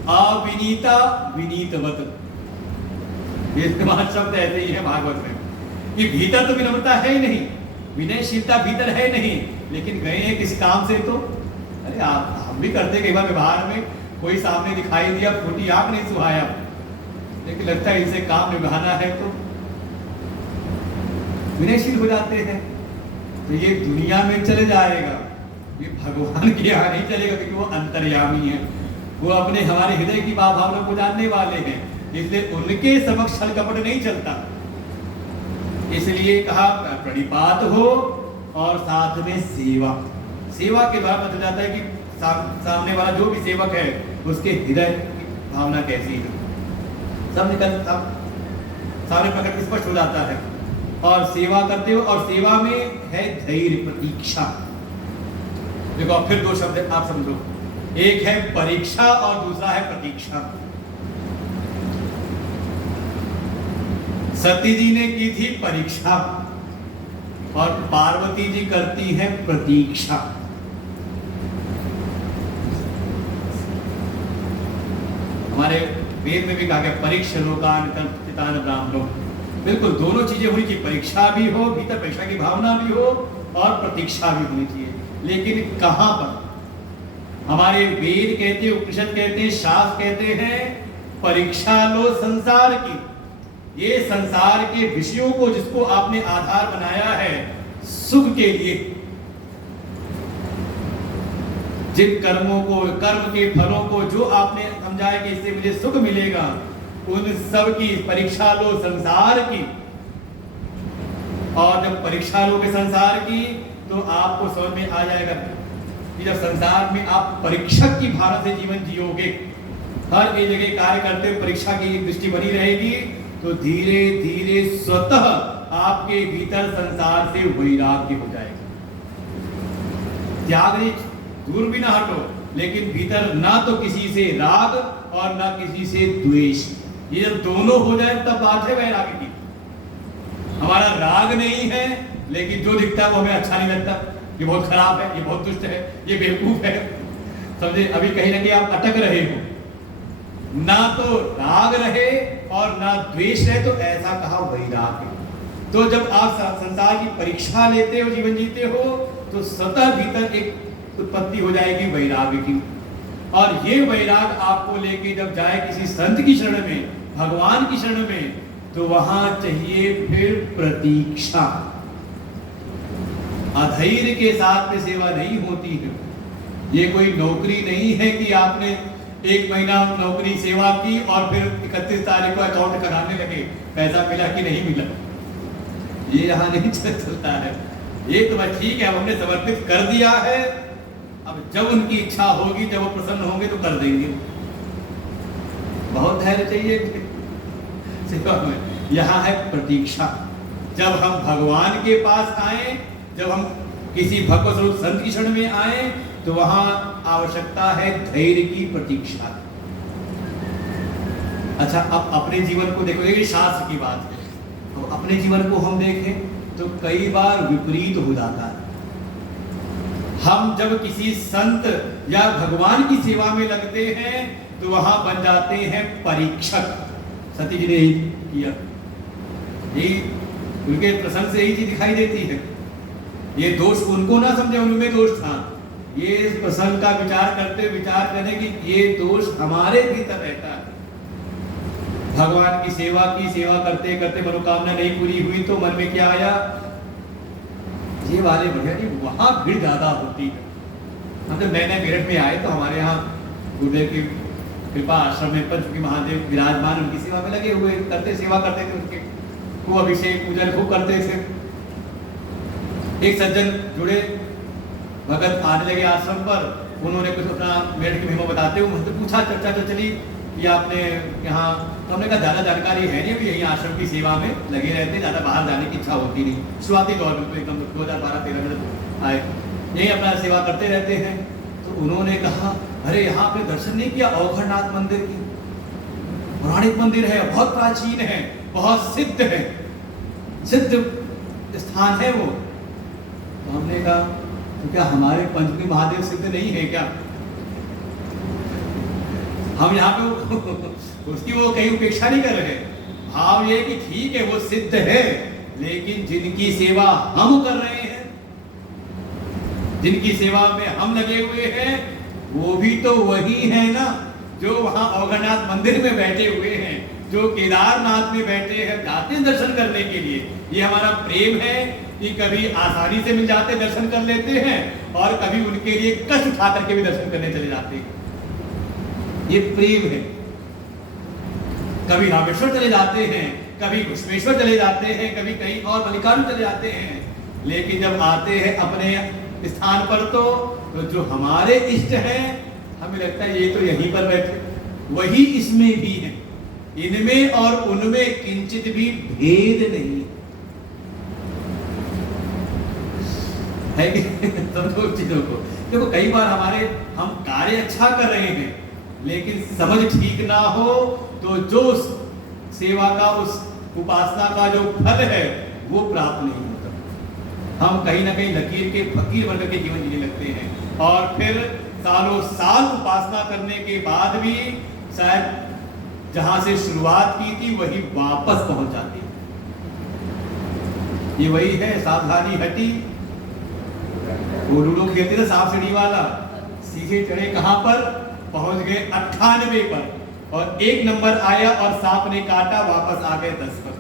अविनीता विनीतवत, ये पांच शब्द ऐसे ही है भागवत में कि भीतर तो विनम्रता है ही नहीं, विनयशीलता भीतर है नहीं, लेकिन गए हैं किसी काम से तो अरे आप हम भी करते कई बार व्यवहार में, कोई सामने दिखाई दिया, फूटी आंख नहीं सुहाया, लेकिन लगता है इसे काम निभाना है तो विनयशील हो जाते हैं। तो ये दुनिया में चले जाएगा, ये भगवान के यहाँ नहीं चलेगा, क्योंकि वो अंतर्यामी है, वो अपने हमारे हृदय की भावना को जानने वाले हैं, इसलिए उनके समक्ष छल कपट नहीं चलता। इसलिए कहा प्रणिपात हो और साथ में सेवा, सेवा के द्वारा पता जाता है कि सामने वाला जो भी सेवक है उसके हृदय की भावना कैसी है, सब निकल सब सामने प्रकट स्पष्ट हो जाता है। और सेवा करते हो, और सेवा में है धैर्य प्रतीक्षा। देखो अब फिर दो शब्द आप समझो, एक है परीक्षा और दूसरा है प्रतीक्षा। सती जी ने की थी परीक्षा और पार्वती जी करती है प्रतीक्षा। हमारे वेद में भी कहा गया परीक्षा लोकान कल्पितान ब्राह्मणों, बिल्कुल दोनों चीजें होनी चाहिए, परीक्षा भी हो, भीतर परीक्षा की भावना भी हो और प्रतीक्षा भी होनी चाहिए। लेकिन कहां पर? हमारे वेद कहते हैं, उपनिषद कहते हैं, शास्त्र कहते हैं परीक्षा लो संसार की, ये संसार के विषयों को जिसको आपने आधार बनाया है सुख के लिए, जिन कर्मों को, कर्म के फलों को जो आपने समझा है कि इससे मुझे सुख मिलेगा, उन सब की परीक्षा लो संसार की। और जब परीक्षा लोगे संसार की तो आपको समझ में आ जाएगा कि जब संसार में आप परीक्षक की भावना से जीवन जियोगे, हर एक जगह कार्य करते हुए परीक्षा की एक दृष्टि बनी रहेगी, तो धीरे धीरे स्वतः आपके भीतर संसार से वैराग्य हो जाएगा। त्याग नहीं, दूर भी ना हटो, लेकिन भीतर ना तो किसी से राग और ना किसी से द्वेष, ये जब दोनों हो जाए तब बात है वैराग्य की। हमारा राग नहीं है, लेकिन जो दिखता है वो हमें अच्छा नहीं लगता, ये बहुत खराब है, ये बहुत दुष्ट है, ये बेवकूफ है, समझे। अभी कहीं ना कहीं आप अटक रहे हो, ना तो राग रहे और ना द्वेष रहे, तो ऐसा कहा वैराग्य। तो जब आप संसार की परीक्षा लेते हो, जीवन जीते हो, तो स्वतः भीतर एक उत्पत्ति हो जाएगी वैराग्य की। और ये वैराग आपको लेके जब जाए किसी संत की शरण में, भगवान की शरण में, तो वहां चाहिए फिर प्रतीक्षा। अधैर्य के साथ में सेवा नहीं होती है। ये कोई नौकरी नहीं है कि आपने एक महीना नौकरी सेवा की और फिर 31 तारीख को अकाउंट कराने लगे, पैसा मिला कि नहीं मिला, ये यहाँ नहीं चलता है। ये तो ठीक है, हमने समर्पित कर दिया है, अब जब उनकी इच्छा होगी, जब वो प्रसन्न होंगे तो कर देंगे। बहुत धैर्य चाहिए सेवा में। यहाँ है प्रतीक्षा। जब हम भगवान के पास आए, जब हम किसी भगवत स्वरूप संत की शरण में आए, तो वहां आवश्यकता है धैर्य की, प्रतीक्षा। अच्छा, अब अपने जीवन को देखो, ये शास्त्र की बात है, तो अपने जीवन को हम देखें तो कई बार विपरीत हो जाता है। हम जब किसी संत या भगवान की सेवा में लगते हैं तो वहां बन जाते हैं परीक्षक। सती जी ने यही किया, यही उनके प्रसंग से यही चीज दिखाई देती है। ये दोष उनको ना समझे उनमें दोष था, ये प्रसंग का विचार करने की ये दोष हमारे भीतर रहता है। भगवान की सेवा करते करते मनोकामना नहीं पूरी हुई तो मन में क्या आया, ये वाले बढ़िया जी, वहां भीड़ ज्यादा होती है। हम जब नए नए मेरठ में आए तो हमारे यहाँ गुरुदेव की कृपा आश्रम में पंचमुखी महादेव विराजमान, उनकी सेवा में लगे हुए, सेवा करते थे, उनके खूब अभिषेक पूजन खूब करते थे। एक सज्जन जुड़े, भगत आने लगे आश्रम पर, उन्होंने कुछ अपना मेरठ की महिमा बताते हुए मुझसे पूछा, चर्चा तो चली कि आपने यहाँ, तो हमने कहा ज़्यादा जानकारी है नहीं, अभी यही आश्रम की सेवा में लगे रहते, ज़्यादा बाहर जाने की इच्छा होती नहीं। शुरुआती दौर में तो एकदम 2012-13 में आए, यही अपना सेवा करते रहते हैं। तो उन्होंने कहा, अरे यहाँ पे दर्शन नहीं किया अवघड़नाथ मंदिर की, पौराणिक मंदिर है, बहुत प्राचीन है, बहुत सिद्ध है, सिद्ध स्थान है वो। तो हमने कहा, तो क्या हमारे पंचमुखी महादेव सिद्ध नहीं है क्या? हम यहाँ पे उसकी वो कहीं उपेक्षा नहीं कर रहे। भाव ये कि ठीक है वो सिद्ध है, लेकिन जिनकी सेवा हम कर रहे हैं, जिनकी सेवा में हम लगे हुए हैं, वो भी तो वही है ना जो वहां अवघनाथ मंदिर में बैठे हुए हैं, जो केदारनाथ में बैठे हैं, जाते हैं दर्शन करने के लिए। ये हमारा प्रेम है कि कभी आसानी से मिल जाते दर्शन कर लेते हैं, और कभी उनके लिए कष्ट उठा करके भी दर्शन करने चले जाते हैं। ये प्रेम है। कभी रामेश्वर चले जाते हैं, कभी घुश्मेश्वर चले जाते हैं, कभी कहीं और मल्लिकार्जुन चले जाते हैं, लेकिन जब आते हैं अपने स्थान पर तो जो हमारे इष्ट हैं, हमें लगता है ये तो यहीं पर बैठे, वही इसमें भी है, इनमें और उनमें किंचित भी भेद नहीं है कि समझो चीजों को। देखो कई बार हम कार्य अच्छा कर रहे हैं, लेकिन समझ ठीक ना हो तो जो सेवा का, उस उपासना का जो फल है वो प्राप्त नहीं होता। हम कहीं ना कहीं लकीर के फकीर बनकर के जीवन जीने लगते हैं, और फिर सालों साल उपासना करने के बाद भी शायद जहां से शुरुआत की थी वही वापस पहुंच जाती। ये वही है, सावधानी हटी, वो लूडो खेलते थे सांप सीढ़ी वाला, सीधे चढ़े कहां पर, पहुंच गए 98 पर, और 1 नंबर आया और सांप ने काटा, वापस आ गए 10 पर।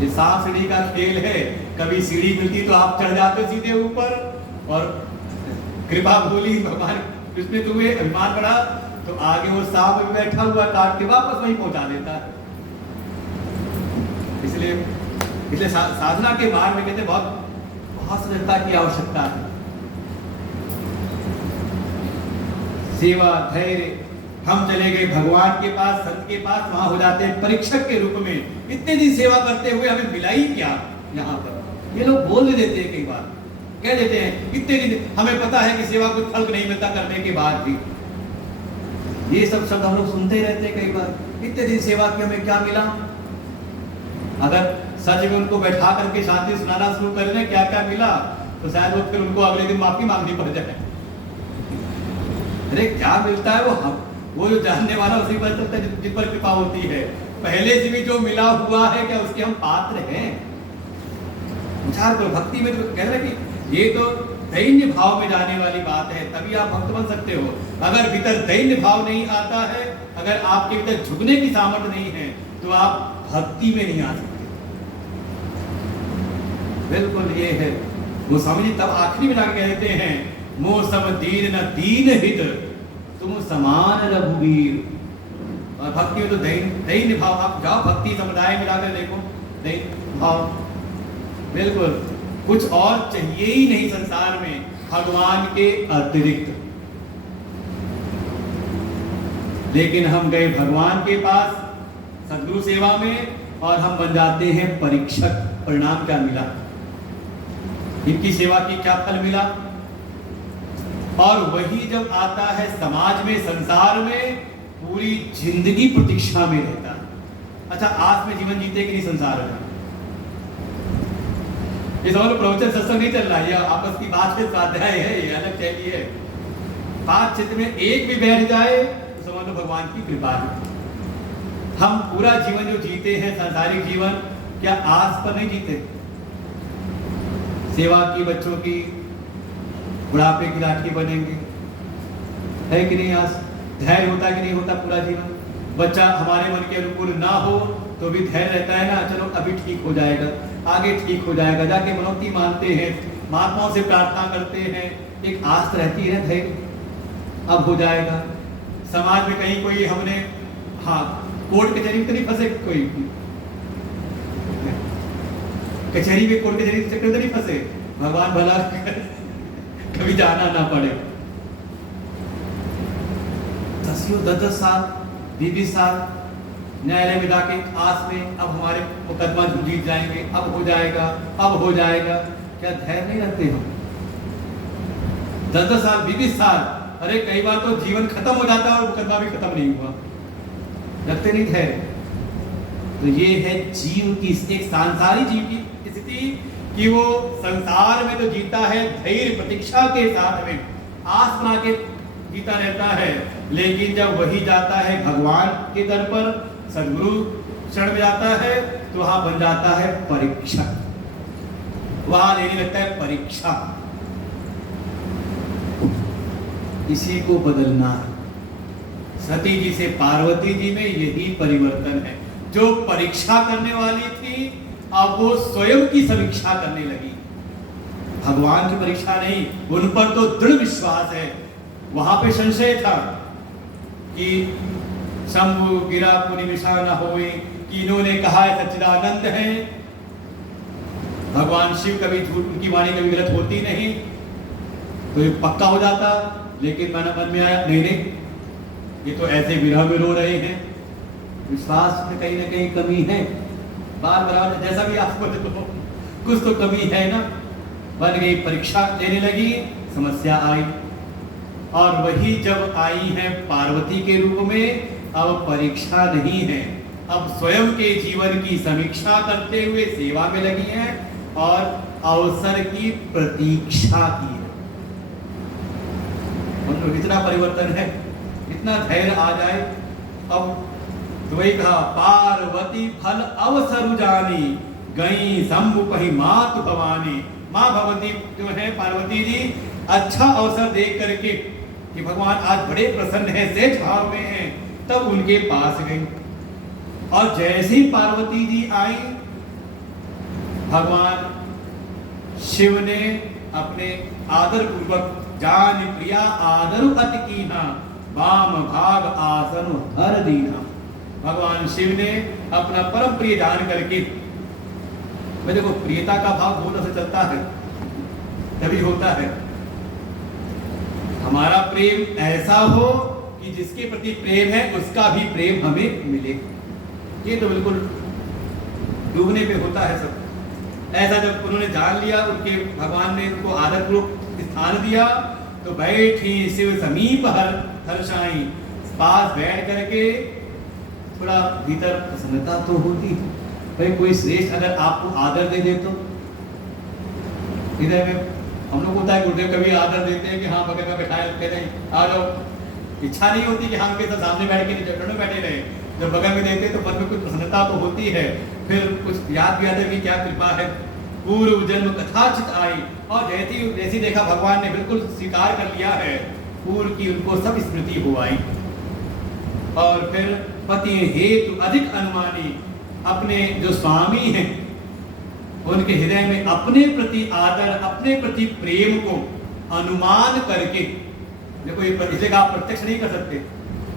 ये सांप सीढ़ी का खेल है, कभी सीढ़ी मिलती तो आप चढ़ जाते सीधे ऊपर, और कृपा भूली भगवान कृष्ण तुम्हें अभिमान बढ़ा तो आगे वो सांप भी बैठा हुआ काट के वापस वहीं पहुंचा देता है। इसलिए साधना के मार्ग में कहते बहुत सजगता की आवश्यकता है। सेवा, धैर्य, हम चले गए भगवान के पास, संत के पास, वहां हो जाते हैं परीक्षक के रूप में। इतने दिन सेवा करते हुए हमें मिला ही क्या यहाँ पर? ये लोग बोल देते हैं, कई बार कह देते हैं इतने दिन हमें पता है कि सेवा कुछ फल नहीं मिलता करने के बाद भी। ये सब शब्द हम लोग सुनते ही रहते हैं कई बार, इतने दिन सेवा की हमें क्या मिला? अगर सच में उनको बैठा करके शांति सुनाना शुरू कर दें क्या क्या मिला, तो शायद वो फिर उनको अगले दिन माफी मांगनी पड़ जाए। अरे क्या मिलता है वो जो जानने वाला उसी पर चलता है, जिन पर कृपा होती है। पहले से भी जो मिला हुआ है, क्या उसके हम पात्र हैं? विचार करो, भक्ति में तो कह रहे कि ये तो दैन्य भाव में जाने वाली बात है, तभी आप भक्त बन सकते हो। अगर भीतर दैन्य भाव नहीं आता है, अगर आपके भीतर झुकने की सामर्थ्य नहीं है, तो आप भक्ति में नहीं आ सकते। बिल्कुल ये है। वो स्वामी जी तब आखिरी में जाकर कहते हैं, मोह सम दीन न दीन हित, तुम समान रघुवीर। और भक्ति में तो दैन्य भाव, आप जाओ भक्ति समुदाय में जाकर देखो, दैन्य भाव बिल्कुल कुछ और चाहिए ही नहीं संसार में भगवान के अतिरिक्त। लेकिन हम गए भगवान के पास सदगुरु सेवा में, और हम बन जाते हैं परीक्षक। परिणाम क्या मिला? इनकी सेवा की क्या फल मिला? और वही जब आता है समाज में, संसार में, पूरी जिंदगी प्रतीक्षा में रहता है। अच्छा, आस में जीवन जीते कि नहीं संसार में? ये समझ लो प्रवचन सत्संग नहीं चल रहा है, आपस की बात है, स्वाध्याय है, ये अलग शैली है। बात चित्त में एक भी बैठ जाए तो समझ लो भगवान की कृपा है। हम पूरा जीवन जो जीते हैं सांसारिक जीवन, क्या आस पर नहीं जीते? सेवा की, बच्चों की, बुढ़ापे की लाठी बनेंगे, है कि नहीं आस? धैर्य होता कि नहीं होता पूरा जीवन? बच्चा हमारे मन के अनुकूल ना हो तो भी धैर्य रहता है ना, चलो अभी ठीक हो जाएगा, आगे ठीक हो जाएगा, जाके मनोती मानते हैं, महात्माओं से प्रार्थना करते हैं, एक आस रहती है, धैर्य अब हो जाएगा। समाज में कहीं कोई हमने, हाँ, कोर्ट कचहरी में तो नहीं फंसे, कोई कचहरी में कोर्ट कचहरी चक्कर तो नहीं फंसे, भगवान भला कभी जाना ना पड़े। 10 साल 20 साल न्यायालय में जाके आस में, अब हमारे मुकदमा जीत जाएंगे, अब हो जाएगा, अब हो जाएगा। क्या धैर्य नहीं रखते हम? 10 साल 20 साल, अरे कई बार तो जीवन खत्म हो जाता है और मुकदमा भी खत्म नहीं हुआ, रखते नहीं धैर्य। तो ये है जीव की, एक सांसारिक जीव की स्थिति कि वो संसार में तो जीता है धैर्य प्रतीक्षा के साथ में, आस बना के जीता रहता है, लेकिन जब वही जाता है भगवान के दर पर, सदगुरु शरण में जाता है, तो वहां बन जाता है परीक्षा, वहां लेने लगता है परीक्षा। इसी को बदलना है। सती जी से पार्वती जी में यही परिवर्तन है। जो परीक्षा करने वाली थी, अब वो स्वयं की समीक्षा करने लगी, भगवान की परीक्षा नहीं। उन पर तो दृढ़ विश्वास है। वहां पे संशय था कि शंभु गिरा पुनि विषा न होए, कि इन्होंने कहा है सच्चिदानंद है, भगवान शिव कभी झूठ, उनकी वाणी कभी गलत होती नहीं, तो ये पक्का हो जाता। लेकिन मन में आया नहीं नहीं, ये तो ऐसे विरह में रो रहे हैं, विश्वास में कहीं ना कहीं कमी है। बार बार जैसा भी आपको देखो, कुछ तो कमी है ना। बन गई, परीक्षा लेने लगी, समस्या आई। और वही जब आई है पार्वती के रूप में, अब परीक्षा नहीं है, अब स्वयं के जीवन की समीक्षा करते हुए सेवा में लगी हैं और अवसर की प्रतीक्षा की है। मतलब इतना परिवर्तन है, इतना धैर्य आ जाए। अब तो वही कहा, पार्वती फल अवसर जानी, गई शंभु पही मातु भवानी। माँ भगवती जो है पार्वती जी, अच्छा अवसर देख करके कि भगवान आज बड़े प्रसन्न हैं, सेठ भाव में हैं, तब उनके पास गई। और जैसे ही पार्वती जी आई, भगवान शिव ने अपने आदर पूर्वक, जान प्रिया आदर अति कीना, वाम भाग आसन हर दीना। भगवान शिव ने अपना परम प्रिय जान करके, मैं देखो प्रियता का भाव बहुत से चलता है, तभी होता है। हमारा प्रेम ऐसा हो कि जिसके प्रति प्रेम है उसका भी प्रेम हमें मिले। ये तो बिल्कुल डूबने पे होता है सब। ऐसा जब उन्होंने जान लिया, उनके भगवान ने उनको आदरपूर्वक स्थान दिया, तो बैठी शिव समीप हर्षाई, पास बैठ करके थोड़ा भीतर प्रसन्नता तो होती। भाई कोई श्रेष्ठ अगर आपको आदर दे दे तो, इधर में हम लोग होता है गुरुदेव कभी आदर देते हैं कि हाँ बगल में बैठाए कहते हैं आ जाओ, इच्छा नहीं होती कि हम के साथ सामने बैठ के नहीं बैठे रहे। जब बगल में देते तो मन में कुछ प्रसन्नता तो होती है, फिर कुछ याद भी आता है कि क्या कृपा है, पूर्व जन्म कथाचित आई। और जैसी देखा भगवान ने बिल्कुल स्वीकार कर लिया है, पूर्व की उनको सब स्मृति हो आई। और फिर पति हेतु अधिक अनुमानी, अपने जो स्वामी हैं उनके हृदय में अपने प्रति आदर, अपने प्रति प्रेम को अनुमान करके, देखो ये इसे का आप प्रत्यक्ष नहीं कर सकते,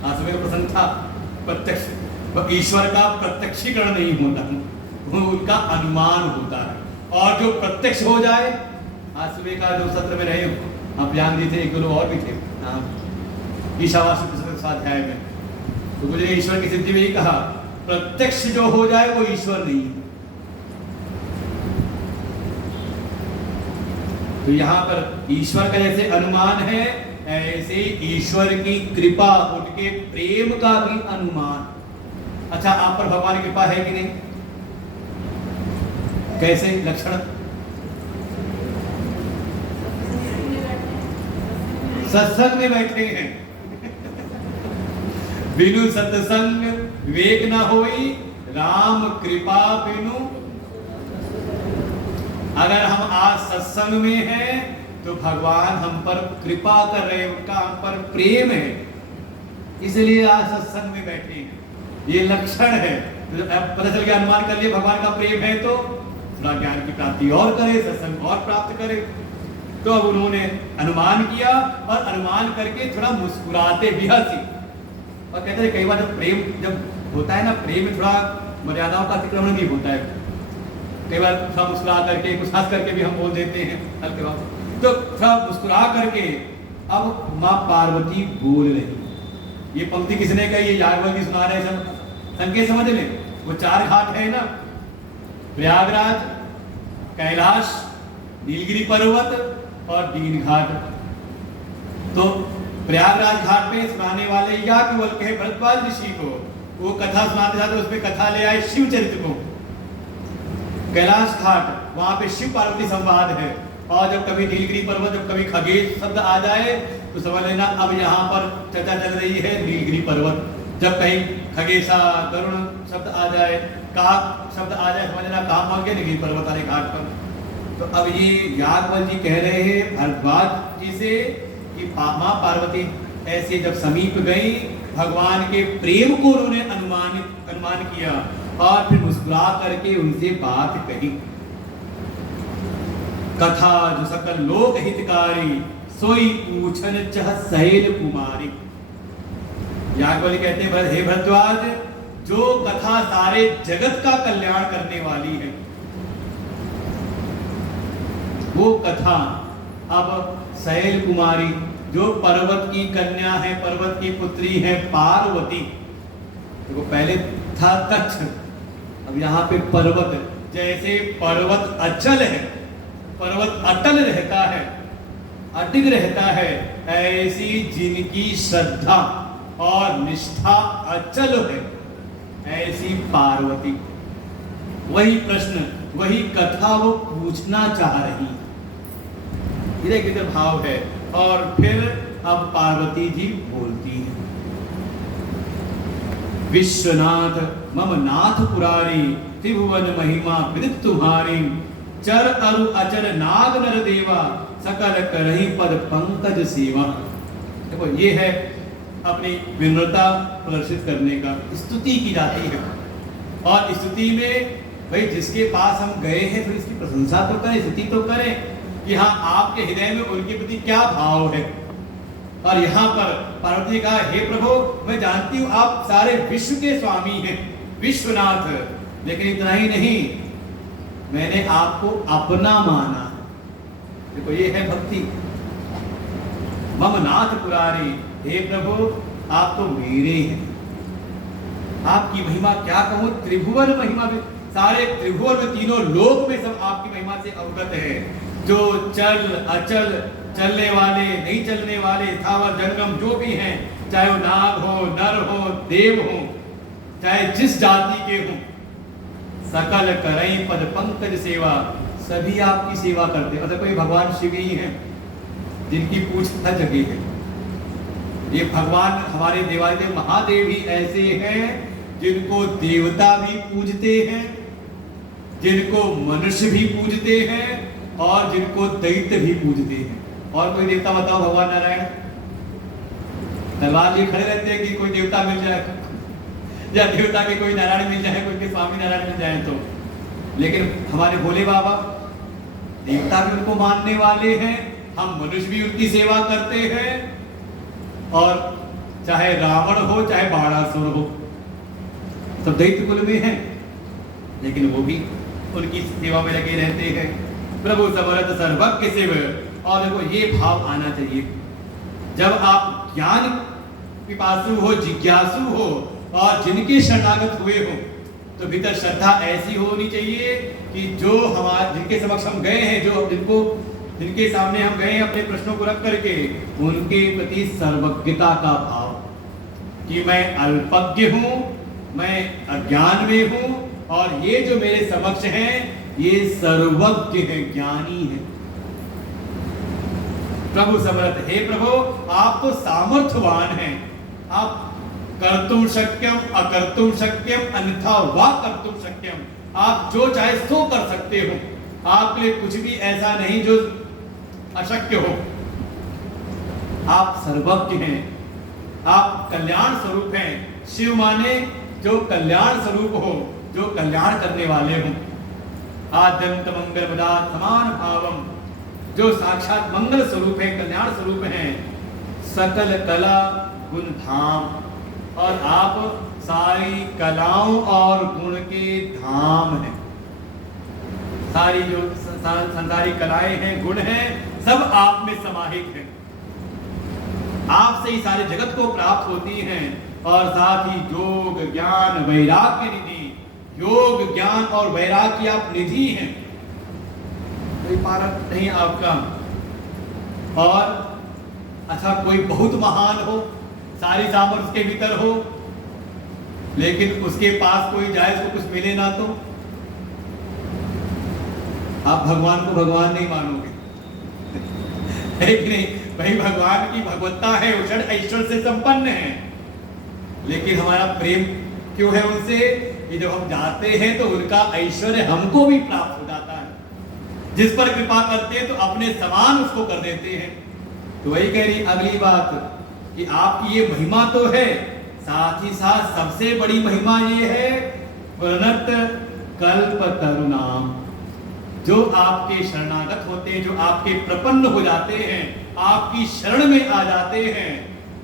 आज सुबह प्रसन्न था, प्रत्यक्ष ईश्वर का प्रत्यक्षीकरण नहीं होता, वो उनका अनुमान होता है। और जो प्रत्यक्ष हो जाए, आज सुबह का जो सत्र में रहे आप जान दी थे, एक दो लोग और भी थे ईशावास्य स्वाध्याय में, तो मुझे ईश्वर की सिद्धि में ही कहा, प्रत्यक्ष जो हो जाए वो ईश्वर नहीं है। तो यहाँ पर ईश्वर का जैसे अनुमान है, ऐसे ईश्वर की कृपा, उनके प्रेम का भी अनुमान। अच्छा, आप पर भगवान की कृपा है कि नहीं? कैसे लक्षण? सत्संग में बैठे हैं। बिनु सत्संग विवेक न होई, राम कृपा बिनु। अगर हम आज सत्संग में हैं तो भगवान हम पर कृपा कर रहे हैं, उनका हम पर प्रेम है, इसलिए आज सत्संग में बैठे हैं। ये लक्षण है। तो अब पता चल गया, अनुमान कर लिए भगवान का प्रेम है, तो थोड़ा ज्ञान की प्राप्ति और करे, सत्संग और प्राप्त करे। तो अब उन्होंने अनुमान किया और अनुमान करके थोड़ा मुस्कुराते भी हंसी। और कहते हैं कई बार जब प्रेम जब होता है ना, प्रेम में थोड़ा मर्यादाओं का अतिक्रमण भी होता है। कई बार थोड़ा मुस्कुरा करके, कुछ हंस करके भी हम बोल देते हैं हल्के बात, तो थोड़ा मुस्कुरा करके अब माँ पार्वती बोल रही। ये पंक्ति किसने कही? ये याज्ञवल्क्य सुना रहे सब, संकेत समझ लें। वो 4 घाट है ना, प्रयागराज, कैलाश, नीलगिरी पर्वत और दीन घाट। तो प्रयागराज घाट पे सुनाने वाले याज्ञवल्क्य है भरद्वाज ऋषि को, वो कथा सुनाते जाते उसमें कथा ले आए शिव चरित्र को। कैलाश घाट, वहां पे शिव पार्वती संवाद है। और जब कभी नीलगिरी पर्वत, जब कभी खगेश शब्द आ जाए तो समझ लेना अब यहाँ पर चर्चा चल रही है नीलगिरी पर्वत। जब कहीं खगेशा गरुण शब्द आ जाए, काक शब्द आ जाए, समझ लेना काम मांगे नीलगिरी पर्वत वाले घाट पर। तो अब ये याज्ञवल्क्य जी कह रहे हैं भरद्वाज जी से कि माँ पार्वती ऐसे जब समीप गई, भगवान के प्रेम को उन्होंने अनुमान किया और फिर मुस्कुरा करके उनसे बात कही। कथा जो सकल लोक हितकारी, सोई पूछन चह सहेल कुमारी। याज्ञवल्क्य कहते हैं हे भरद्वाज, जो कथा सारे जगत का कल्याण करने वाली है, वो कथा अब सहेल कुमारी जो पर्वत की कन्या है, पर्वत की पुत्री है पार्वती। देखो पहले था तक्ष, अब यहाँ पे पर्वत। जैसे पर्वत अचल है, पर्वत अटल रहता है, अडिग रहता है, ऐसी जिनकी श्रद्धा और निष्ठा अचल है, ऐसी पार्वती। वही प्रश्न, वही कथा वो पूछना चाह रही है। इधर भाव है। और फिर अब पार्वती जी बोलती है, विश्वनाथ मम नाथ पुरारी, त्रिभुवन महिमा विदित तुम्हारी, चर अरु अचर नाग नर देवा, सकल करहि पद पंकज सेवा। देखो ये है अपनी विनम्रता प्रदर्शित करने का, स्तुति की जाती है। और स्तुति में भाई जिसके पास हम गए हैं तो इसकी प्रशंसा तो करें, स्तुति तो करें कि हाँ आपके हृदय में उनके प्रति क्या भाव है। और यहाँ पर पार्वती ने कहा, हे प्रभु मैं जानती हूँ आप सारे विश्व के स्वामी हैं, विश्वनाथ, लेकिन इतना ही नहीं, मैंने आपको अपना माना। देखो ये है भक्ति। मम नाथ पुरारी, हे प्रभु आप तो मेरे हैं, आपकी महिमा क्या कहूँ, त्रिभुवन महिमा, सारे त्रिभुवन में, तीनों लोक में सब आपकी महिमा से अवगत है। जो चल अचल, चलने वाले नहीं चलने वाले, स्थावर जंगम जो भी हैं, चाहे वो नाग हो, नर हो, देव हो, चाहे जिस जाति के हो, सकल करई पद पंकज सेवा, सभी आपकी सेवा करते। मतलब कोई भगवान शिव ही हैं जिनकी पूछ हर जगह है। ये भगवान हमारे देवादेव महादेव ही ऐसे हैं जिनको देवता भी पूजते हैं, जिनको मनुष्य भी पूजते हैं और जिनको दैत्य भी पूजते हैं। और कोई देवता बताओ भगवान नारायण? तलवार लिए खड़े रहते हैं कि कोई देवता मिल जाए, या देवता के कोई नारायण मिल जाए, कोई के स्वामी नारायण मिल जाए तो। लेकिन हमारे भोले बाबा देवता भी उनको मानने वाले हैं, हम मनुष्य भी उनकी सेवा करते हैं। और चाहे रावण हो, चाहे बाणासुर हो, सब दैत्य कुल में हैं, लेकिन वो भी उनकी सेवा में लगे रहते हैं। प्रभु समर्थ सर्वज्ञ शिव। और देखो ये भाव आना चाहिए, जब आप ज्ञान पिपासु हो, जिज्ञासु हो और जिनके शरणागत हुए हो, तो भीतर श्रद्धा ऐसी होनी चाहिए कि जो हमारे जिनके समक्ष हम गए हैं, जो जिनके सामने हम गए हैं अपने प्रश्नों को रख करके, उनके प्रति सर्वज्ञता का भाव कि मैं अल्पज्ञ हूँ, मैं अज्ञान में हूँ, और ये जो मेरे समक्ष हैं ये सर्वज्ञ है, ज्ञानी है। प्रभु समर्थ, हे प्रभु आप तो सामर्थ्यवान हैं, आप कर्तुम शक्यम अकर्तुम शक्यम अन्यथा वा कर्तुम शक्यम, आप जो चाहे सो कर सकते हो, आपके लिए कुछ भी ऐसा नहीं जो अशक्य हो। आप सर्वज्ञ हैं, आप कल्याण स्वरूप हैं। शिव माने जो कल्याण स्वरूप हो, जो कल्याण करने वाले हो। आद्यंत मंगल पदार्थ समान भावम, जो साक्षात मंगल स्वरूप है, कल्याण स्वरूप है। सकल कला गुण धाम, और आप सारी कलाओं और गुण के धाम हैं। सारी जो संसारी कलाएं हैं, गुण हैं, सब आप में समाहित हैं। आपसे ही सारे जगत को प्राप्त होती हैं। और साथ ही योग ज्ञान वैराग्य निधि, योग ज्ञान और वैराग्य आप निधि हैं, कोई पारक नहीं आपका। और अच्छा कोई बहुत महान हो, सारी सामर्थ्य उसके भीतर हो, लेकिन उसके पास कोई जाए, उसको कुछ मिले ना, तो आप भगवान को भगवान नहीं मानोगे, है कि नहीं? भाई भगवान की भगवत्ता है, वो षड ऐश्वर्य से संपन्न है, लेकिन हमारा प्रेम क्यों है उनसे? कि जब हम जाते हैं तो उनका ऐश्वर्य हमको भी प्राप्त हो जाता है, जिस पर कृपा करते हैं तो अपने समान उसको कर देते हैं। तो वही कह रही अगली बात कि आपकी ये महिमा तो है, साथ ही साथ सबसे बड़ी महिमा ये है प्रणत कल्प तरुणाम, जो आपके शरणागत होते हैं, जो आपके प्रपन्न हो जाते हैं, आपकी शरण में आ जाते हैं,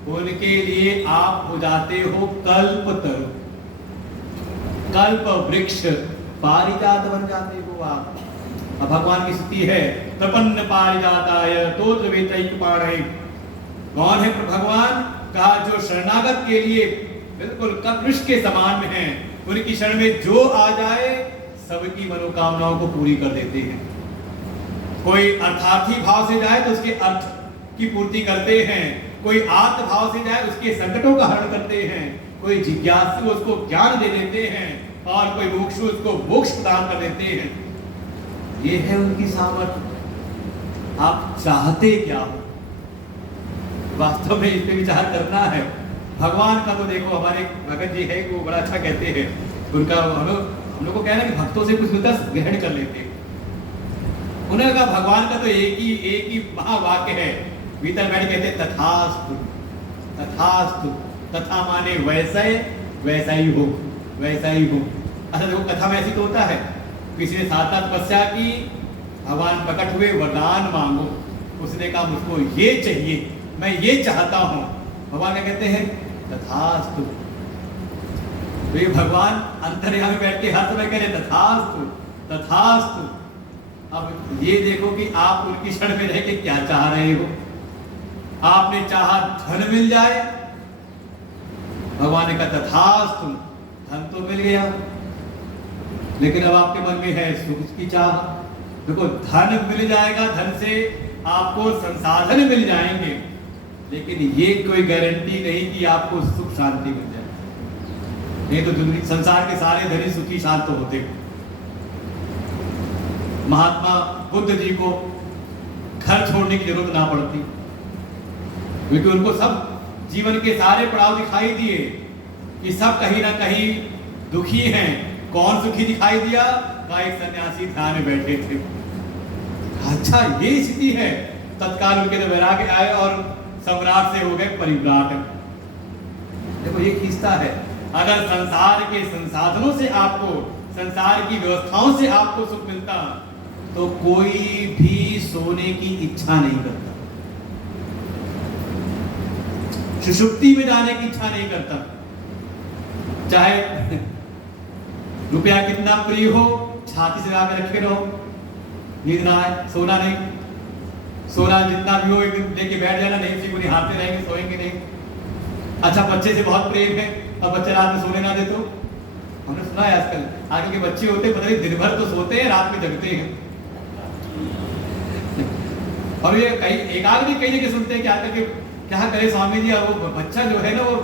उनके लिए आप हो जाते हो कल्प तरु, कल्प वृक्ष, पारिजात बन जाते हो आप। अब भगवान की स्तुति है प्रपन्न पारिजाताय तोत्र वेतैकपाणै। कौन है भगवान? कहा जो शरणागत के लिए बिल्कुल कल्पवृक्ष के समान में है, उनकी शरण में जो आ जाए सबकी मनोकामनाओं को पूरी कर देते हैं। कोई अर्थार्थी भाव से जाए तो उसके अर्थ की पूर्ति करते हैं, कोई आत्म भाव से जाए उसके संकटों का हरण करते हैं, कोई जिज्ञासु उसको ज्ञान दे देते हैं, और कोई मुमुक्षु उसको मोक्ष प्रदान कर देते हैं। ये है उनकी सामर्थ्य। आप चाहते क्या हो? वास्तव में इस पे विचार करना है। भगवान का तो देखो, हमारे भगत जी है वो बड़ा अच्छा कहते हैं, उनका हम लोग को कहना कि भक्तों से कुछ मिलता ग्रहण कर लेते हैं। उन्होंने कहा भगवान का तो एक ही महावाक्य है, भीतर बैठ कहते तथास्तु, तथास्तु, तथा माने वैसे वैसा ही हो, वैसा ही हो। अच्छा देखो कथा में ऐसी तो होता है, किसी ने 7 तपस्या की, भगवान प्रकट हुए, वरदान मांगो, उसने कहा मुझको ये चाहिए, मैं ये चाहता हूं। भगवान क्या कहते हैं? तथास्तु। तो ये भगवान अंतर्यामी बैठ के हर समय कह रहे तथास्तु, तथास्तु। अब ये देखो कि आप उनकी शरण में रह के क्या चाह रहे हो। आपने चाहा धन मिल जाए, भगवान ने कहा तथास्तु, धन तो मिल गया, लेकिन अब आपके मन में है सुख की चाह। देखो धन मिल जाएगा, धन से आपको संसाधन मिल जाएंगे, लेकिन ये कोई गारंटी नहीं कि आपको सुख शांति मिल जाए। नहीं तो संसार के सारे धनी सुखी शांत तो होते। महात्मा बुद्ध जी को घर छोड़ने की जरूरत ना पड़ती, क्योंकि उनको सब जीवन के सारे पड़ाव दिखाई दिए कि सब कहीं ना कहीं दुखी हैं। कौन सुखी दिखाई दिया? का एक सन्यासी ध्यान में बैठे थे। अच्छा ये स्थिति है, तत्काल उनके तो वैराग्य आए और सम्राट से हो गए परिव्राट। देखो ये खींचता है, अगर संसार के संसाधनों से आपको, संसार की व्यवस्थाओं से आपको सुख मिलता तो कोई भी सोने की इच्छा नहीं करता, सुषुप्ति में जाने की इच्छा नहीं करता। चाहे रुपया कितना प्रिय हो, छाती से लगा के रखे रहो, नींद ना आए, सोना नहीं। सोना जितना भी हो एक दिन लेके बैठ जाना, नहीं सी पूरी हाथ में रहेंगे, सोएंगे नहीं। अच्छा बच्चे से बहुत प्रेम है, अब बच्चे रात में सोने ना दे तो, हमने सुना है आजकल आगे के बच्चे होते पता नहीं दिन भर तो सोते हैं, रात में जगते हैं। और ये कई एक आदमी कई जगह सुनते हैं क्या करके क्या करे स्वामी जी, वो बच्चा जो है ना वो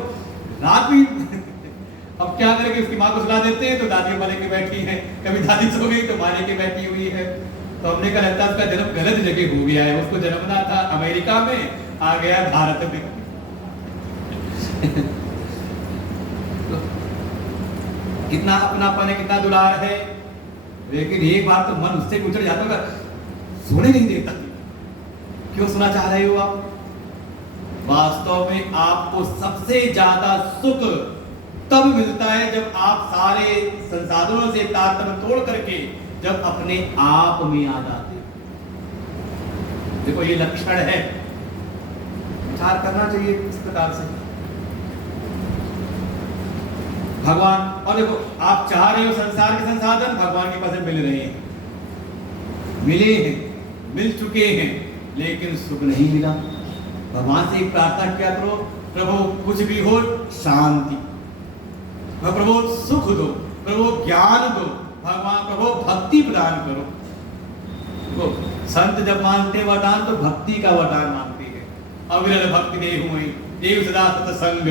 रात भी अब क्या करें कि उसकी माँ को सुला देते हैं तो दादी माँ लेके बैठी है, कभी दादी सो गई तो माँ लेके बैठी हुई है। तो हमने कहा लगता है उसका जन्म गलत जगह हो गया है, उसको जन्मना था अमेरिका में, आ गया भारत में। तो कितना अपनापन है, कितना दुलार है, लेकिन एक बार तो मन उससे उचड़ जाता होगा, सोने नहीं देता। क्यों सुना चाह रहे हो आप? वास्तव में आपको सबसे ज्यादा सुख तब मिलता है जब आप सारे संसाधनों से तारतम्य तोड़ करके जब अपने आप में आ जाते हैं। देखो ये लक्षण है, विचार करना चाहिए इस प्रकार से भगवान। और देखो आप चाह रहे हो संसार के संसाधन, भगवान के पास मिल रहे हैं, मिले हैं, मिल चुके हैं, लेकिन सुख नहीं मिला। भगवान से एक प्रार्थना क्या करो, प्रभु कुछ भी हो शांति, प्रभु सुख दो, प्रभु ज्ञान दो, भगवान प्रभु भक्ति प्रदान करो। तो संत जब मांगते वरदान तो भक्ति का वरदान मांगते हैं। अविरल भक्ति देहु में देव सदा सत्संग,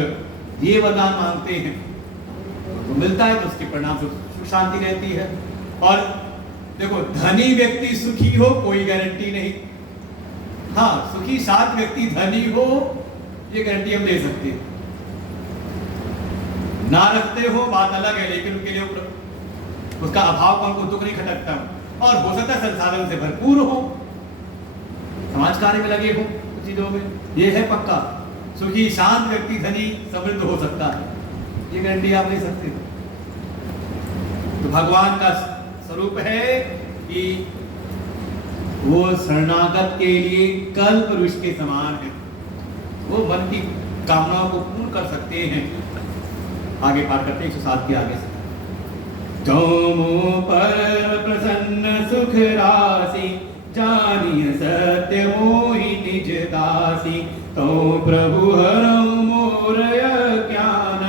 ये वरदान मांगते हैं तो मिलता है, तो उसके परिणाम से सुख शांति रहती है। और देखो धनी व्यक्ति सुखी हो कोई गारंटी नहीं, हाँ, सुखी सात व्यक्ति धनी हो, ये गारंटी हम दे सकते हैं। ना रखते हो बात अलग है, लेकिन उनके लिए उसका अभाव पर उनको दुख नहीं खटकता। और हो सकता है संसाधन से भरपूर हो, समाज कार्य में लगे हो चीजों में, ये है पक्का। सुखी शांत व्यक्ति धनी समृद्ध हो सकता है, ये गारंटी आप ले सकते हो। तो भगवान का स्वरूप है कि वो शरणागत के लिए कल्प वृक्ष के समान है, वो मन की कामनाओं को पूर्ण कर सकते हैं। आगे पाठ करते हैं 107 के आगे से। तुम पर प्रसन्न सुख राशि, जानिय सत्य मोहि निज दासी। तो प्रभु हरऊ मोर ज्ञान,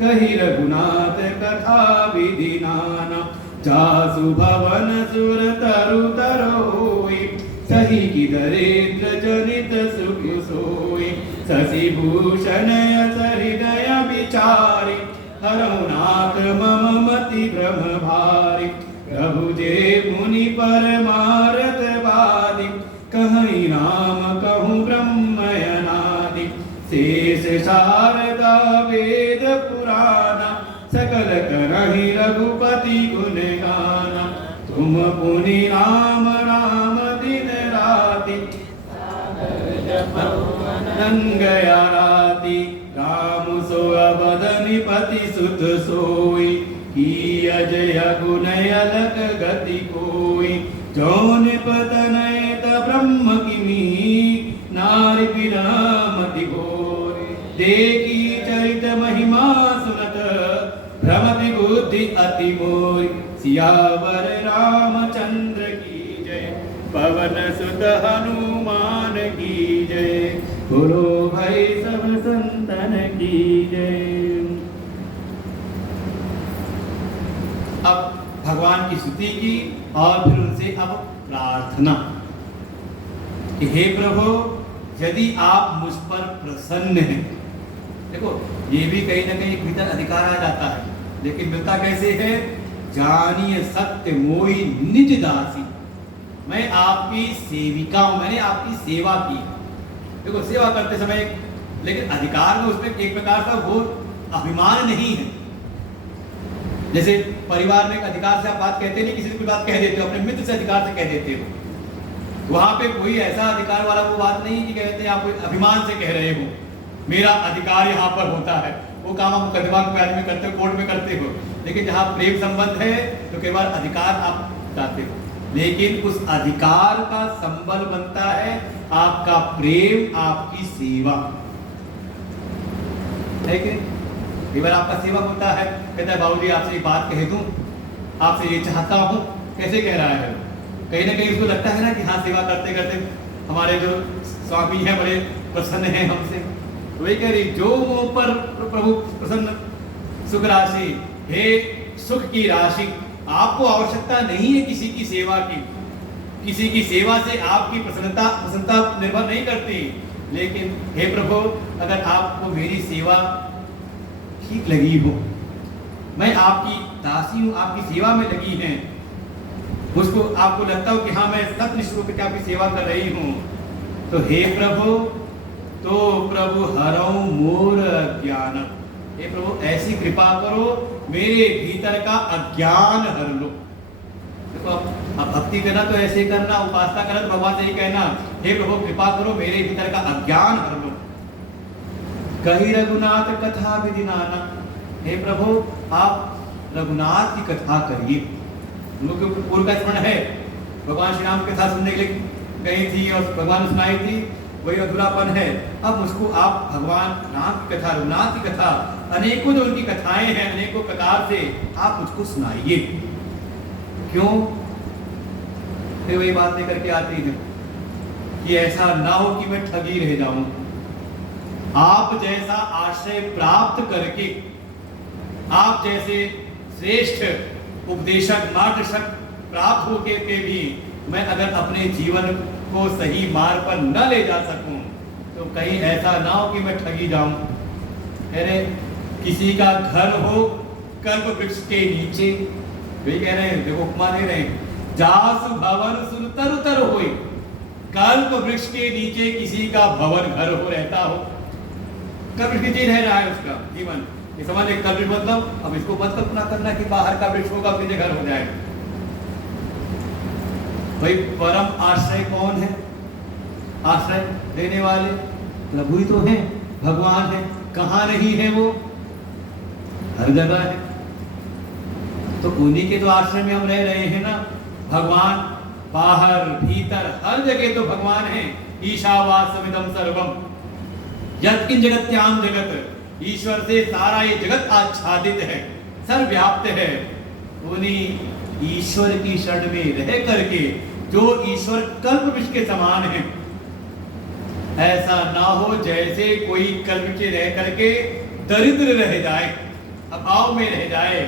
कहि रघुनाथ कथा विधि नाना। जासु भवन सुर तरु तरोई, सही की दरिद्र जनित सुख सोई। शशि भूषण यस हृदय विचारी, हरऊ नाथ मम मति भ्रम भारी। प्रभु जे मुनि परमारथ वादी, कहीं राम कहूँ ब्रह्मयनादि। शेष शारदा वेद पुराना, सकल करहि रघुपति गुण गाना। तुम पुनि राम राम दिन राति, गया राति। राम सो अवध निपति सुत सोई, की अजय गुण अलग गति कोई। जौन पतनयत ब्रह्म किमी, नारी बिना मति घोर। देखी चरित महिमा सुनत, भ्रमति बुद्धि अति मोर। सियावर रामचंद्र की जय, पवन सुत हनुमान की जय। बोलो भाई सब संतन की जय। अब भगवान की स्तुति की और फिर उनसे अब प्रार्थना कि हे प्रभु, यदि आप मुझ पर प्रसन्न हैं। देखो, ये भी कहीं ना कहीं भीतर अधिकार आ जाता है, लेकिन मिलता कैसे है? जानिए सत्य मोहि निज दासी। मैं आपकी सेविका हूं, मैंने आपकी सेवा की। देखो, सेवा करते समय लेकिन अधिकार में उसमें एक प्रकार का वो अभिमान नहीं है। जैसे परिवार में एक अधिकार से आप बात कहते नहीं, किसी से कोई बात कह देते हो, अपने मित्र से अधिकार से कह देते हो। वहां पे कोई ऐसा अधिकार वाला वो बात नहीं कि कहते हैं आप अभिमान से कह रहे हो मेरा अधिकार यहाँ पर होता है। वो काम आप मुकदमा में करते हो, कोर्ट में करते हो, लेकिन जहाँ प्रेम संबंध है तो कई बार अधिकार आप चाहते हो, लेकिन उस अधिकार का संबल बनता है आपका प्रेम, आपकी सेवा है कि कई बार आपका सेवक होता है, कहता है बाबूजी आपसे एक बात कह दूं, आपसे ये चाहता हूं। कैसे कह रहा है? कहीं ना कहीं उसको लगता है ना कि हाँ, सेवा करते करते हमारे जो स्वामी हैं बड़े प्रसन्न हैं हमसे। तो वही कह रही, जो मुंह पर प्रभु प्रसन्न सुख राशि, हे सुख की राशि। आपको आवश्यकता नहीं है किसी की सेवा की, किसी की सेवा से आपकी प्रसन्नता निर्भर नहीं करती। लेकिन हे प्रभु, अगर आपको मेरी सेवा ठीक लगी हो, मैं आपकी दासी हूं, आपकी सेवा में लगी है, मुझको आपको लगता हो कि हाँ मैं सत्य रूप से आपकी सेवा कर रही हूं, तो हे प्रभु, तो प्रभु हरऊ मोर अज्ञान। हे प्रभु, ऐसी कृपा करो, मेरे भीतर का अज्ञान हर लो। देखो, अब भक्ति करना तो ऐसे करना, उपासना करना तो भगवान से ही कहना, हे प्रभु कृपा करो, मेरे भीतर का अज्ञान हर लो। कही रघुनाथ कथा विधि नाना। हे प्रभु, आप रघुनाथ की कथा करिए। उनके पूर्व का स्मरण है, भगवान श्री राम की कथा सुनने के लिए गई थी और भगवान सुनाई थी, वही अधूरापन है। अब उसको आप भगवान राम की कथा, रघुनाथ की कथा, अनेकों जो उनकी कथाएं हैं, अनेकों प्रकार से आप मुझको सुनाइए। क्यों? फिर वही बात लेकर के आती है कि ऐसा ना हो कि मैं ठगी रह जाऊं। आप जैसा आश्रय प्राप्त करके, आप जैसे श्रेष्ठ उपदेशक मार्गदर्शक प्राप्त होके के भी मैं अगर अपने जीवन को सही मार्ग पर न ले जा सकूं, तो कहीं ऐसा ना हो कि मैं ठगी जाऊं। अरे किसी का घर हो कल्प वृक्ष के नीचे, वही कह रहे हैं, देखो उपमा दे रहे हैं, जासु भवन सुन तरु तरु होई। कल्प वृक्ष के नीचे किसी का भवन घर हो रहता हो, कल्प वृक्ष नीचे रह रहा है उसका जीवन, ये समझ एक कल्प वृक्ष मतलब, अब इसको मत कल्पना करना कि बाहर का वृक्ष होगा अपने घर हो जाएगा। भाई परम आश्रय कौन है? आश्रय देने वाले प्रभु ही तो हैं, भगवान है। कहाँ नहीं है वो? हर जगह है। तो उन्हीं के तो आश्रय में हम रह रहे हैं ना। भगवान बाहर भीतर हर जगह तो भगवान है। ईशावास्यमिदं सर्वम यत्किंच जगत्याम जगत, ईश्वर से सारा ये जगत आच्छादित है, सर्वव्याप्त है। उन्हीं ईश्वर की शरण में रह करके जो ईश्वर कल्प वृक्ष के समान है, ऐसा ना हो जैसे कोई कल्प वृक्ष रह करके दरिद्र रह जाए, अभाव में रह जाए,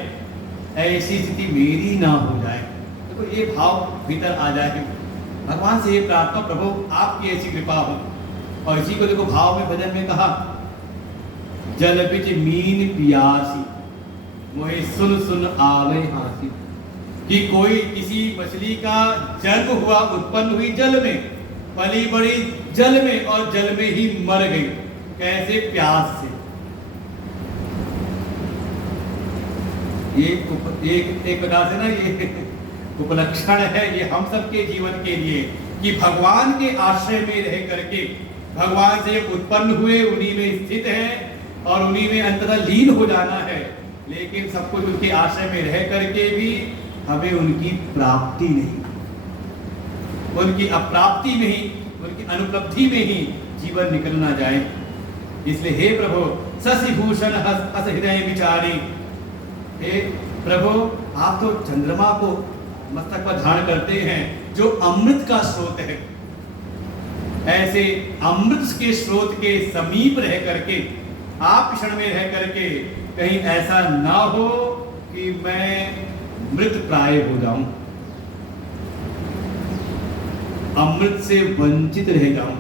ऐसी स्थिति मेरी ना हो जाए। देखो ये भाव भीतर आ जाए, भगवान से ये प्रार्थना, प्रभु आपकी ऐसी कृपा हो। और इसी को देखो भाव में भजन में कहा, जल बिच मीन पियासी मोहे सुन सुन आवे हासी, कि कोई किसी मछली का जन्म हुआ, उत्पन्न हुई जल में, पली बड़ी जल में और जल में ही मर गई। कैसे? प्यास से। ये एक प्रकार से ना ये उपलक्षण है ये हम सबके जीवन के लिए, कि भगवान के आश्रय में रह करके, भगवान से उत्पन्न हुए, उन्हीं में स्थित है और उन्हीं में अंततः लीन हो जाना है। लेकिन सब कुछ उनके आश्रय में रह करके भी हमें उनकी प्राप्ति नहीं, उनकी अप्राप्ति में ही, उनकी अनुपलब्धि में ही जीवन निकल ना जाए। इसलिए हे प्रभु शशिभूषण हस हृदय विचारी, हे प्रभु आप तो चंद्रमा को मस्तक पर धारण करते हैं जो अमृत का स्रोत है। ऐसे अमृत के स्रोत के समीप रह करके, आप क्षण में रह करके कहीं ऐसा ना हो कि मैं मृत प्राय हो जाऊं, अमृत से वंचित रह जाऊं।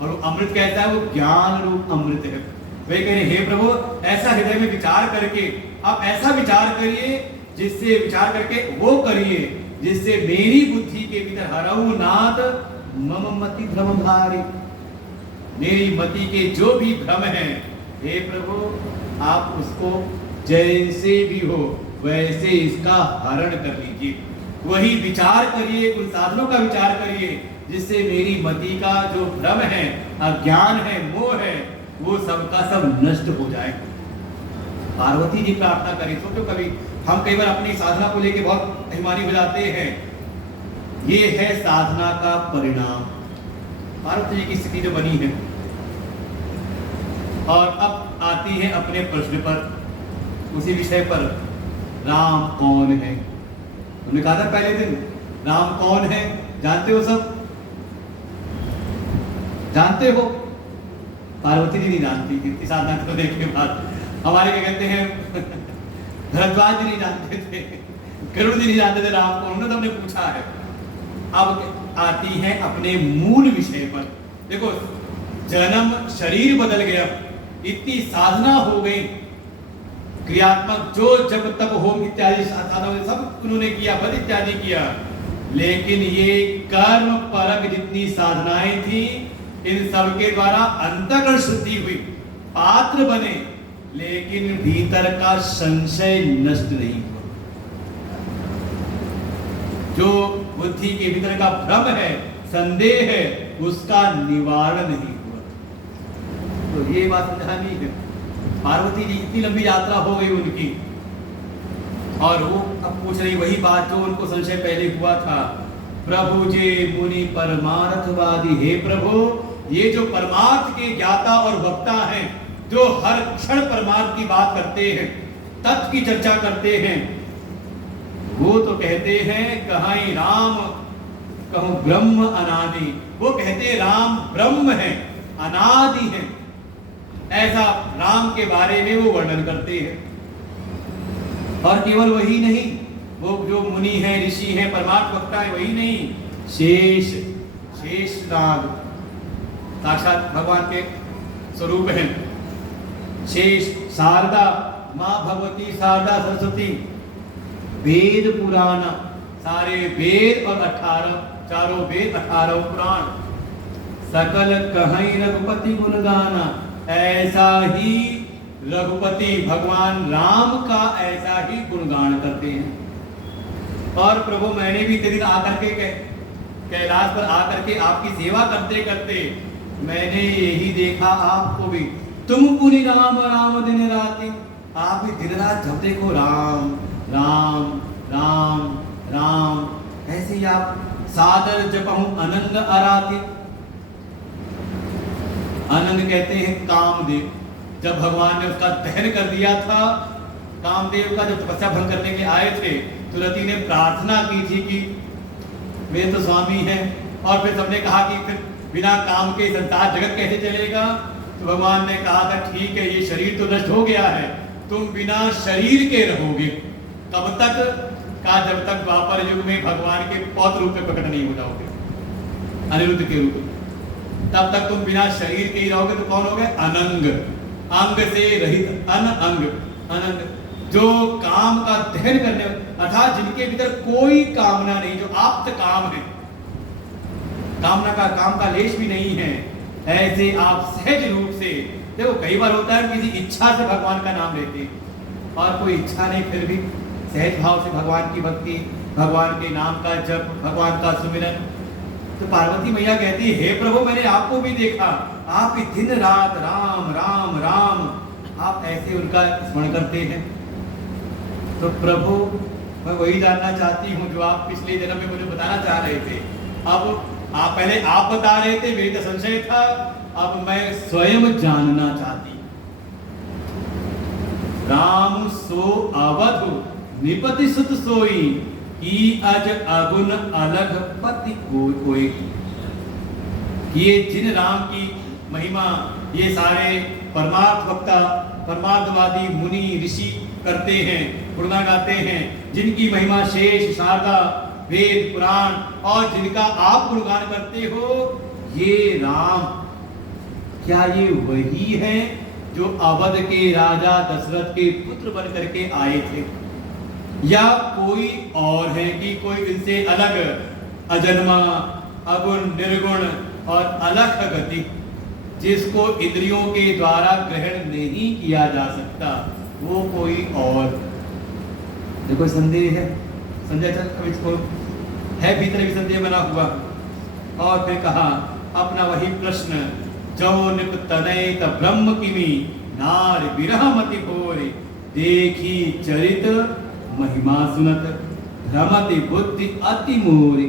और वो अमृत कहता है, वो ज्ञान रूप अमृत है। वे कह रहे हे प्रभु ऐसा हृदय में विचार करके आप ऐसा विचार करिए, जिससे विचार करके वो करिए जिससे मेरी बुद्धि के भीतर हरऊ नाथ मम मति भ्रम भारी, मेरी मति के जो भी भ्रम है, हे प्रभु आप उसको जैसे भी हो वैसे इसका हरण कर लीजिए। वही विचार करिए, उन साधनों का विचार करिए जिससे मेरी मति का जो भ्रम है, अज्ञान है, मोह है, वो सबका सब नष्ट हो जाए। पार्वती जी प्रार्थना करें। सोचो कभी हम कई बार अपनी साधना को लेके बहुत अभिमानी हो जाते हैं, ये है साधना का परिणाम। पार्वती जी की स्थिति जो बनी है। और अब आती है अपने प्रश्न पर, उसी विषय पर, राम कौन है? उन्होंने कहा था पहले दिन, राम कौन है जानते हो? सब जानते हो? पार्वती जी नहीं जानती थी साधना करने के बाद। हमारे क्या कहते हैं, भरद्वाज जी नहीं जानते थे, गरुड़ जी नहीं जानते थे राम को, उन्होंने तो हमने पूछा है। अब आती है अपने मूल विषय पर। देखो जन्म, शरीर बदल गया, इतनी साधना हो गई, क्रियात्मक जो जब तब होम इत्यादि साधना सब उन्होंने किया, बद इत्यादि किया, लेकिन ये कर्म परक जितनी साधनाएं थी, इन सब के द्वारा अंतःकरण शुद्धि हुई, पात्र बने, लेकिन भीतर का संशय नष्ट नहीं हुआ। जो बुद्धि के भीतर का भ्रम है, संदेह है, उसका निवारण नहीं हुआ। तो ये बात समझानी है। पार्वती जी इतनी लंबी यात्रा हो गई उनकी, और वो अब पूछ रही वही बात जो उनको संशय पहले हुआ था। प्रभु जे मुनि परमार्थवादी, हे प्रभु ये जो परमार्थ के ज्ञाता और वक्ता हैं, जो हर क्षण परमार्थ की बात करते हैं, तत्व की चर्चा करते हैं, वो तो कहते हैं कहीं राम कहूं ब्रह्म अनादि, वो कहते हैं राम ब्रह्म है, अनादि है, ऐसा राम के बारे में वो वर्णन करते हैं। और केवल वही नहीं, वो जो मुनि है, ऋषि है, परमार्थ वक्ता है, वही नहीं, शेष नाग साक्षात भगवान के स्वरूप हैं। शेष, शारदा माँ भगवती, शारदा सरस्वती, वेद पुराण, सारे वेद और 18 चारों वेद 18 पुराण, सकल कहीं रघुपति गुण गाना। ऐसा ही रघुपति भगवान राम का ऐसा ही गुणगान करते हैं। और प्रभु मैंने भी इतने दिन आकर के कैलाश पर आकर के आपकी सेवा करते करते मैंने यही देखा आपको भी, तुम पुनि राम राम दिन राति। आप भी दिन रात जब देखो राम राम राम राम, ऐसे ही आप सादर जपहु आनंद आराती। आनंद कहते हैं कामदेव, जब भगवान ने उसका दहन कर दिया था, कामदेव का जब तपस्या भंग करने के आए थे, तो रति ने प्रार्थना की थी कि वे तो स्वामी हैं, और फिर सबने कहा कि फिर बिना काम के संसार जगत कैसे चलेगा। तो भगवान ने कहा था ठीक है, ये शरीर तो नष्ट हो गया है, तुम बिना शरीर के रहोगे। कब तक का? जब तक द्वापर युग में भगवान के पौत्र रूप में प्रकट नहीं हो जाओगे, अनिरुद्ध के रूप में, तब तक तुम बिना शरीर के ही रहोगे। तो कौन हो गए? अनंग, अंग से रहित, अनंग, अनंग, जो काम का दहन करने, अर्थात जिनके भीतर कोई कामना नहीं, जो आप्त काम है, कामना का, काम का लेश भी नहीं है, ऐसे आप सहज रूप से। देखो कई बार होता है किसी इच्छा से भगवान का नाम लेते हैं, और कोई इच्छा नहीं, फिर भी सहज भाव से भगवान की भक्ति, भगवान के नाम का जप, भगवान का सुमिरन। तो पार्वती मैया कहती है, हे प्रभु मैंने आपको भी देखा, आप दिन रात राम राम राम, आप ऐसे उनका स्मरण करते हैं। तो प्रभु मैं वही जानना चाहती हूँ जो आप पिछले जन्म में मुझे बताना चाह रहे थे। अब आप पहले आप बता रहे थे, मेरी तो संशय था, अब मैं स्वयं जानना चाहती। राम सो अवधु निपति सुत सोई, की अज अगुन अलग पति कोई। ये जिन राम की महिमा ये सारे परमार्थ वक्ता, परमार्थवादी मुनि ऋषि करते हैं, गुणगान गाते हैं, जिनकी महिमा शेष शारदा वेद पुराण, और जिनका आप गुणगान करते हो, ये राम क्या ये वही हैं जो अवध के राजा दशरथ के पुत्र बन करके आए थे, या कोई और है कि कोई इनसे अलग, अजन्मा, अगुण, निर्गुण और अलग गति, जिसको इंद्रियों के द्वारा ग्रहण नहीं किया जा सकता, वो कोई और। देखो संदेह है, संजय चल अब इसको है भीतर भी संदेह बना हुआ। और फिर कहा अपना वही प्रश्न, जो निप तनय त ब्रह्म किमी, नार विरह मति भोरे, देखी चरित महिमा सुनत, भ्रमति बुद्धि अति मोरे।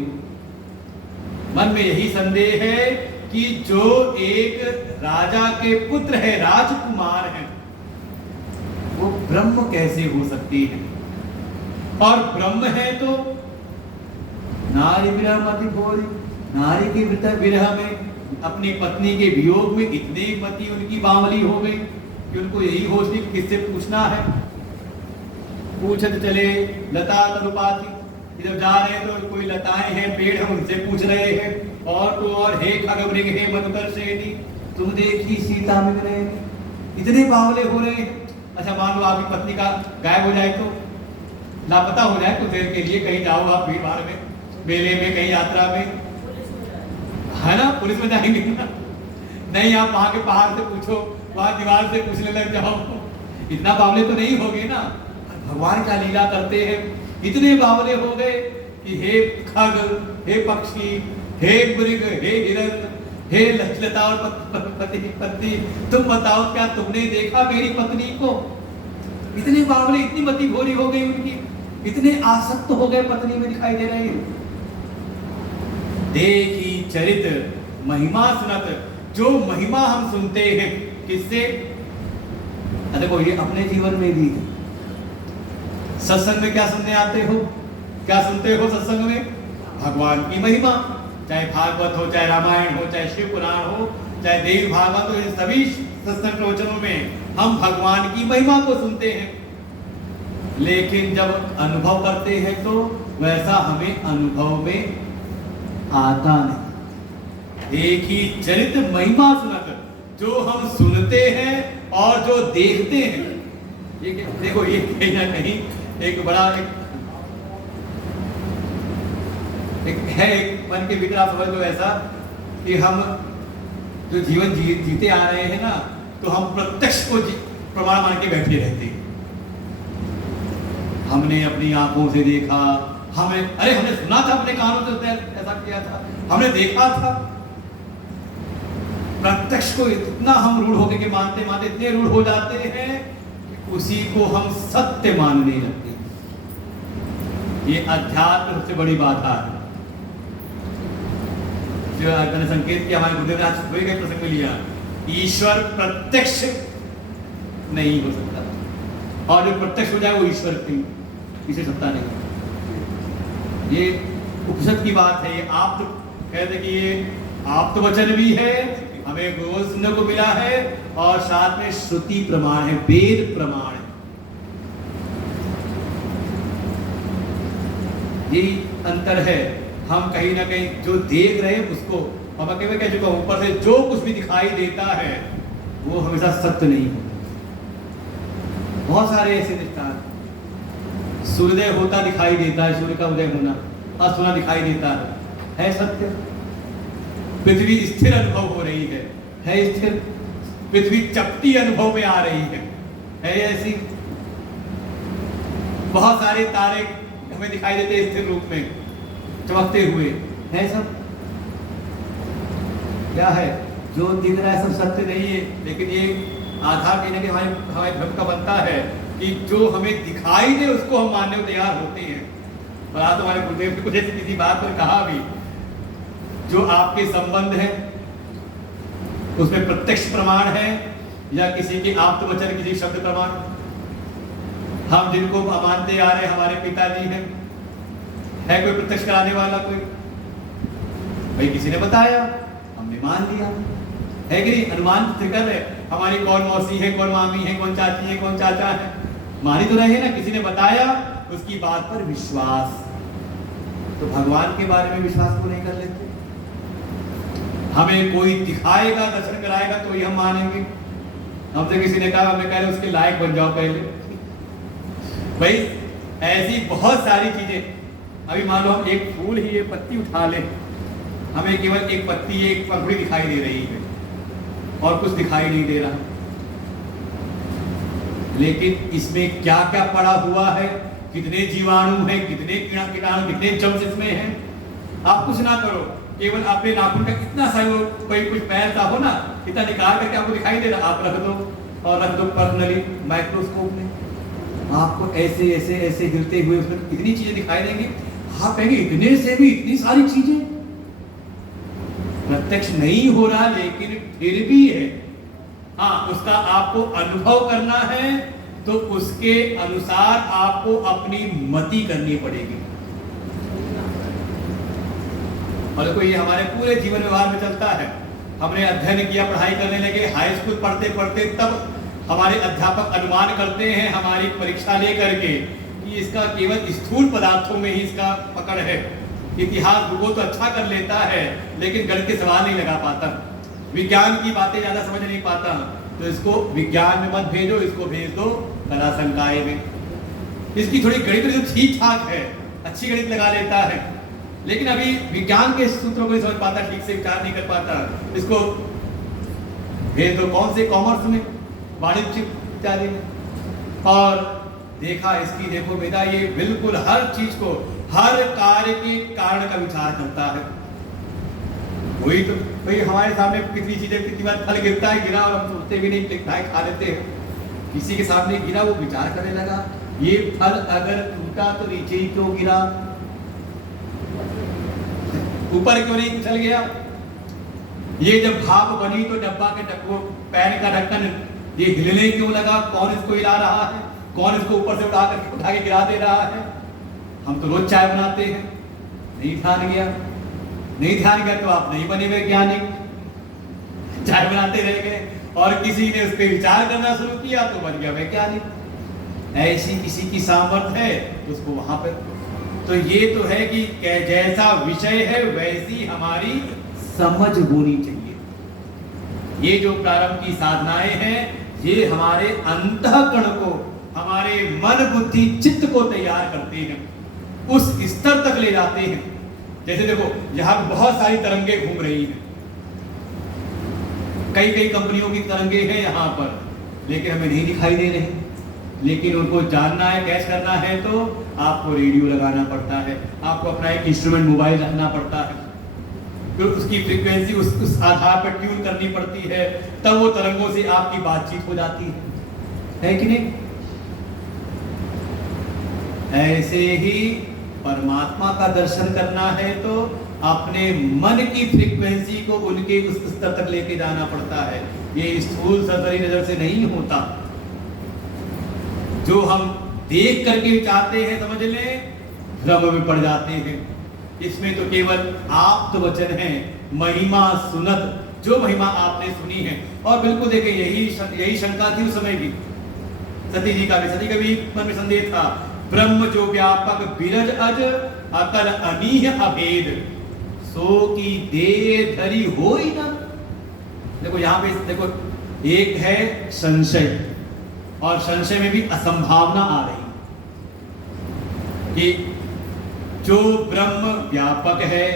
मन में यही संदेह है कि जो एक राजा के पुत्र है, राजकुमार है, वो ब्रह्म कैसे हो सकती है? और ब्रह्म है तो नारी विरह मति भोरे, नारी के विरह में, अपनी पत्नी के वियोग में इतने मति उनकी बावली हो गई कि उनको यही होश थी किससे पूछना है। पूछत चले लता तरुपाती, इधर जा रहे हैं तो कोई लताएं हैं, पेड़ हैं, उनसे पूछ रहे हैं, और तो और हे खगमृग हे मधुकर्षेणी, तुम देखी सीता मिल रहे हैं, इतने बावले हो रहे हैं। अच्छा मान लो आपकी पत्नी का गायब हो जाए, तो लापता हो जाए कुछ देर के लिए, कहीं जाओ आप भीड़ भाड़ में, मेले में, कहीं यात्रा में, है ना, पुलिस में जाएंगे ना, नहीं आप वहां के पहाड़ से पूछो, वहां दीवार से पूछने लग जाओ, इतना बावले तो नहीं हो गए ना। भगवान क्या लीला करते हैं, इतने बावले हो गए कि हे खग, हे पक्षी, हे मृग, हे हिरण, हे लता और पत्नी, तुम बताओ क्या तुमने देखा मेरी पत्नी को? इतने बावले, इतनी मति भोरी हो गई उनकी, इतने आसक्त हो गए पत्नी में दिखाई दे रहे हैं। देखी चरित महिमा सुनत, जो महिमा हम सुनते हैं किससे? देखो ये अपने जीवन में भी, सत्संग में क्या सुनने आते हो, क्या सुनते हो सत्संग में? भगवान की महिमा, चाहे भागवत हो, चाहे रामायण हो, चाहे शिव पुराण हो, चाहे देवी भागवत हो, इन सभी सत्संग प्रवचनों में हम भगवान की महिमा को सुनते हैं। लेकिन जब अनुभव करते हैं तो वैसा हमें अनुभव में आता नहीं। एक ही चरित महिमा सुनकर, जो हम सुनते हैं और जो देखते हैं, ये देखो ये कहीं ना कहीं एक बड़ा एक है, एक मन के भीतर आप समझ लो ऐसा कि हम जो जीवन जीते आ रहे हैं ना, तो हम प्रत्यक्ष को प्रमाण मान के बैठे रहते हैं। हमने अपनी आंखों से देखा, हमने सुना था, अपने कानों से उसने ऐसा किया था, हमने देखा था। प्रत्यक्ष को इतना हम रूढ़ होकर के मानते मानते इतने रूढ़ हो जाते हैं कि उसी को हम सत्य मानने लगते हैं। ये अध्यात्म सबसे बड़ी बाधा है। जो मैंने संकेत किया, हमारे गुरुदेव ने आज कोई कई प्रसंग में लिया, ईश्वर प्रत्यक्ष नहीं हो सकता, और जो प्रत्यक्ष हो जाए वो ईश्वर नहीं, इसे सत्ता नहीं। ये उपनिषद की बात है। ये आप तो कहते कि ये आप तो वचन भी है, हमें रोज सुनने को मिला है, और साथ में श्रुति प्रमाण है, वेद प्रमाण है। यही अंतर है। हम कहीं ना कहीं जो देख रहे हैं उसको, हम अकेले कह चुका हूं, ऊपर से जो कुछ भी दिखाई देता है वो हमेशा सत्य नहीं होता। बहुत सारे ऐसे दृष्टांत, सूर्योदय होता दिखाई देता है, सूर्य का उदय होना, अस्त होना दिखाई देता है सत्य। पृथ्वी स्थिर अनुभव हो रही है स्थिर। पृथ्वी चपटी अनुभव में आ रही है ऐसी। बहुत सारे तारे हमें दिखाई देते हैं स्थिर रूप में चमकते हुए, है सब क्या है? जो दिख रहा है सब सत्य नहीं है। लेकिन ये आधार कहीं ना कहीं हमारे धर्म का बनता है कि जो हमें दिखाई दे उसको हम मानने को तैयार होते हैं। और आज हमारे गुरुदेव ने कुछ ऐसी किसी बात पर कहा भी, जो आपके संबंध है उसमें प्रत्यक्ष प्रमाण है, या किसी के आप्त वचन, किसी शब्द प्रमाण। हम जिनको मानते आ रहे हमारे पिताजी हैं, है कोई प्रत्यक्ष कराने वाला? कोई भाई किसी ने बताया, हमने मान लिया, है कि नहीं? अनुमान कर रहे, हमारी कौन मौसी है, कौन मामी है, कौन चाची है, कौन चाचा है, मान ही तो रहे ना। किसी ने बताया, उसकी बात पर विश्वास। तो भगवान के बारे में विश्वास को नहीं कर लेते? हमें कोई दिखाएगा, दर्शन कराएगा तो ही हम मानेंगे। हमसे किसी ने कहा, हमने कह रहे उसके लायक बन जाओ पहले। भाई ऐसी बहुत सारी चीजें। अभी मान लो हम एक फूल ही, ये पत्ती उठा ले, हमें केवल एक पत्ती, एक पंखुड़ी दिखाई दे रही है और कुछ दिखाई नहीं दे रहा। लेकिन इसमें क्या क्या पड़ा हुआ है, कितने जीवाणु हैं, कितने कीटाणु, कितने जम्स इसमें हैं। आप कुछ ना करो, केवल अपने नाखून का इतना सा कोई कुछ पैर सा हो ना, इतना निकाल करके आपको दिखाई दे रहा, आप रख दो और रख दो पर्सनली माइक्रोस्कोप में, आपको ऐसे ऐसे ऐसे हिलते हुए उसमें इतनी चीजें दिखाई देंगी। आप कहेंगे इतने से भी इतनी सारी चीजें। प्रत्यक्ष नहीं हो रहा लेकिन फिर भी है। हाँ, उसका आपको अनुभव करना है तो उसके अनुसार आपको अपनी मति करनी पड़ेगी। और देखो ये हमारे पूरे जीवन व्यवहार में चलता है। हमने अध्ययन किया, पढ़ाई करने लगे, हाई स्कूल पढ़ते पढ़ते तब हमारे अध्यापक अनुमान करते हैं हमारी परीक्षा लेकर के कि इसका केवल स्थूल पदार्थों में ही इसका पकड़ है। इतिहास भूगोल तो अच्छा कर लेता है लेकिन गणित के सवाल नहीं लगा पाता, विज्ञान की बातें ज्यादा समझ नहीं पाता। तो इसको विज्ञान में मत भेजो, इसको भेज दो कला संकाय में। इसकी थोड़ी गणित तो ठीक ठाक है, अच्छी गणित लगा लेता है, लेकिन अभी विज्ञान के सूत्रों को नहीं समझ पाता, ठीक से विचार नहीं कर पाता। इसको भेज दो कौन से कॉमर्स में, वाणिज्य इत्यादि में। और देखा इसकी, देखो बेटा ये बिल्कुल हर चीज को, हर कार्य के कारण का विचार करता है। वही तो भाई हमारे सामने कितनी चीजें, कितनी बार फल गिरता है, गिरा और हम सोचते भी नहीं, लिखता है खा लेते हैं। किसी के सामने गिरा, वो विचार करने लगा ये फल अगर टूटा तो नीचे ही क्यों गिरा, ऊपर क्यों नहीं उछल गया। ये जब भाप बनी तो डब्बा के डब्बो पैन का ढक्कन ये हिलने क्यों लगा, कौन इसको हिला रहा है, कौन इसको ऊपर से उठा के गिरा दे रहा है। हम तो रोज चाय बनाते हैं, नहीं ध्यान गया, नहीं ध्यान गया तो आप नहीं बने वैज्ञानिक, चाय बनाते रह गए। और किसी ने उस पर विचार करना शुरू किया तो बन गया वैज्ञानिक। ऐसी किसी की सामर्थ्य है उसको वहां पर। तो ये तो है कि जैसा विषय है वैसी हमारी समझ होनी चाहिए। ये जो प्रारंभ की साधनाएं हैं ये हमारे अंतःकरण को, हमारे मन बुद्धि चित्त को तैयार करते हैं, उस स्तर तक ले जाते हैं। जैसे देखो यहाँ बहुत सारी तरंगे घूम रही हैं, कई कई कंपनियों की तरंगे हैं यहाँ पर, लेकिन हमें नहीं दिखाई दे रहे। लेकिन उनको जानना है, कैच करना है, तो आपको रेडियो लगाना पड़ता है, आपको अपना एक इंस्ट्रूमेंट मोबाइल रखना पड़ता है, फिर उसकी फ्रीक्वेंसी उस आधार पर ट्यून करनी पड़ती है, तब वो तरंगों से आपकी बातचीत हो जाती है कि नहीं? ऐसे ही परमात्मा का दर्शन करना है तो अपने मन की फ्रीक्वेंसी को उनके उस स्तर तक लेके जाना पड़ता है। ये स्थूल सरसरी नजर से नहीं होता। जो हम देख करके चाहते हैं, समझ लें, भ्रम में पड़ जाते हैं। इसमें तो केवल आप तो वचन है, महिमा सुनत, जो महिमा आपने सुनी है। और बिल्कुल देखें, यही शंका थी उस समय भी सती जी का भी मन में संदेह था। ब्रह्म जो व्यापक बिरज अज अकल अनीह अभेद, सो की दे धरी हो ही ना। देखो यहाँ पे देखो, एक है संशय, और संशय में भी असंभावना आ रही कि जो ब्रह्म व्यापक है,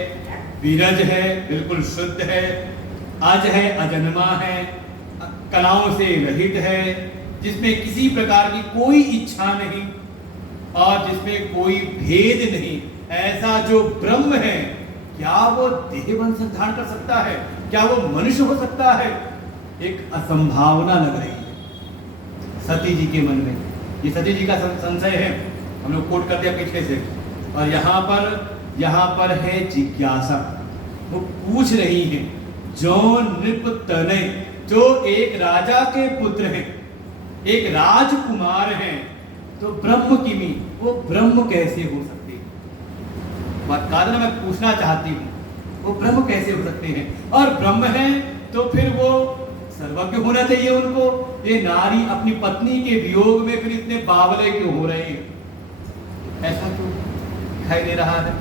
विरज है, बिल्कुल शुद्ध है, अज है, अजन्मा है, कलाओं से रहित है, जिसमें किसी प्रकार की कोई इच्छा नहीं और जिसमें कोई भेद नहीं, ऐसा जो ब्रह्म है, क्या वो देह बन धारण कर सकता है? क्या वो मनुष्य हो सकता है? एक असंभावना लग रही है सती जी के मन में। ये सती जी का संशय है, हम लोग कोट कर दिया पीछे से। और यहाँ पर है जिज्ञासा। वो पूछ रही है, जो नृप तनय, जो एक राजा के पुत्र हैं, एक राजकुमार हैं, तो ब्रह्म किमी, वो ब्रह्म कैसे हो सकते हैं? बात कारण मैं पूछना चाहती हूँ, वो ब्रह्म कैसे हो सकते हैं? और ब्रह्म है तो फिर वो सर्वज्ञ होना चाहिए उनको। ये नारी अपनी पत्नी के वियोग में फिर इतने बावले क्यों हो रहे हैं? ऐसा क्यों दिखाई दे रहा है?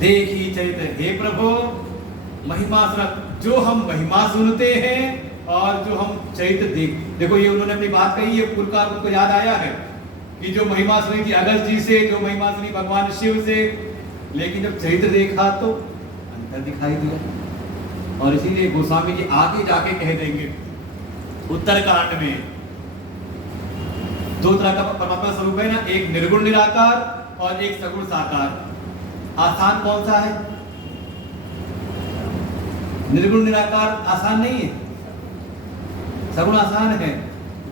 देखी चरित्र, हे प्रभु, महिमा सुन। जो हम महिमा सुनते हैं और जो हम चरित्र देखो, ये उन्होंने अपनी बात कही है, पुरकार उनको याद आया है कि जो महिमा सुनी थी अगस्त जी से, जो महिमा सुनी भगवान शिव से, लेकिन जब चरित्र देखा तो अंतर दिखाई दिया। और इसीलिए गोस्वामी जी आगे जाके कह देंगे उत्तरकांड में, दो तरह का परमात्मा स्वरूप है ना, एक निर्गुण निराकार और एक सगुण साकार। आसान कौन सा है? निर्गुण निराकार आसान नहीं है, सगुण आसान है।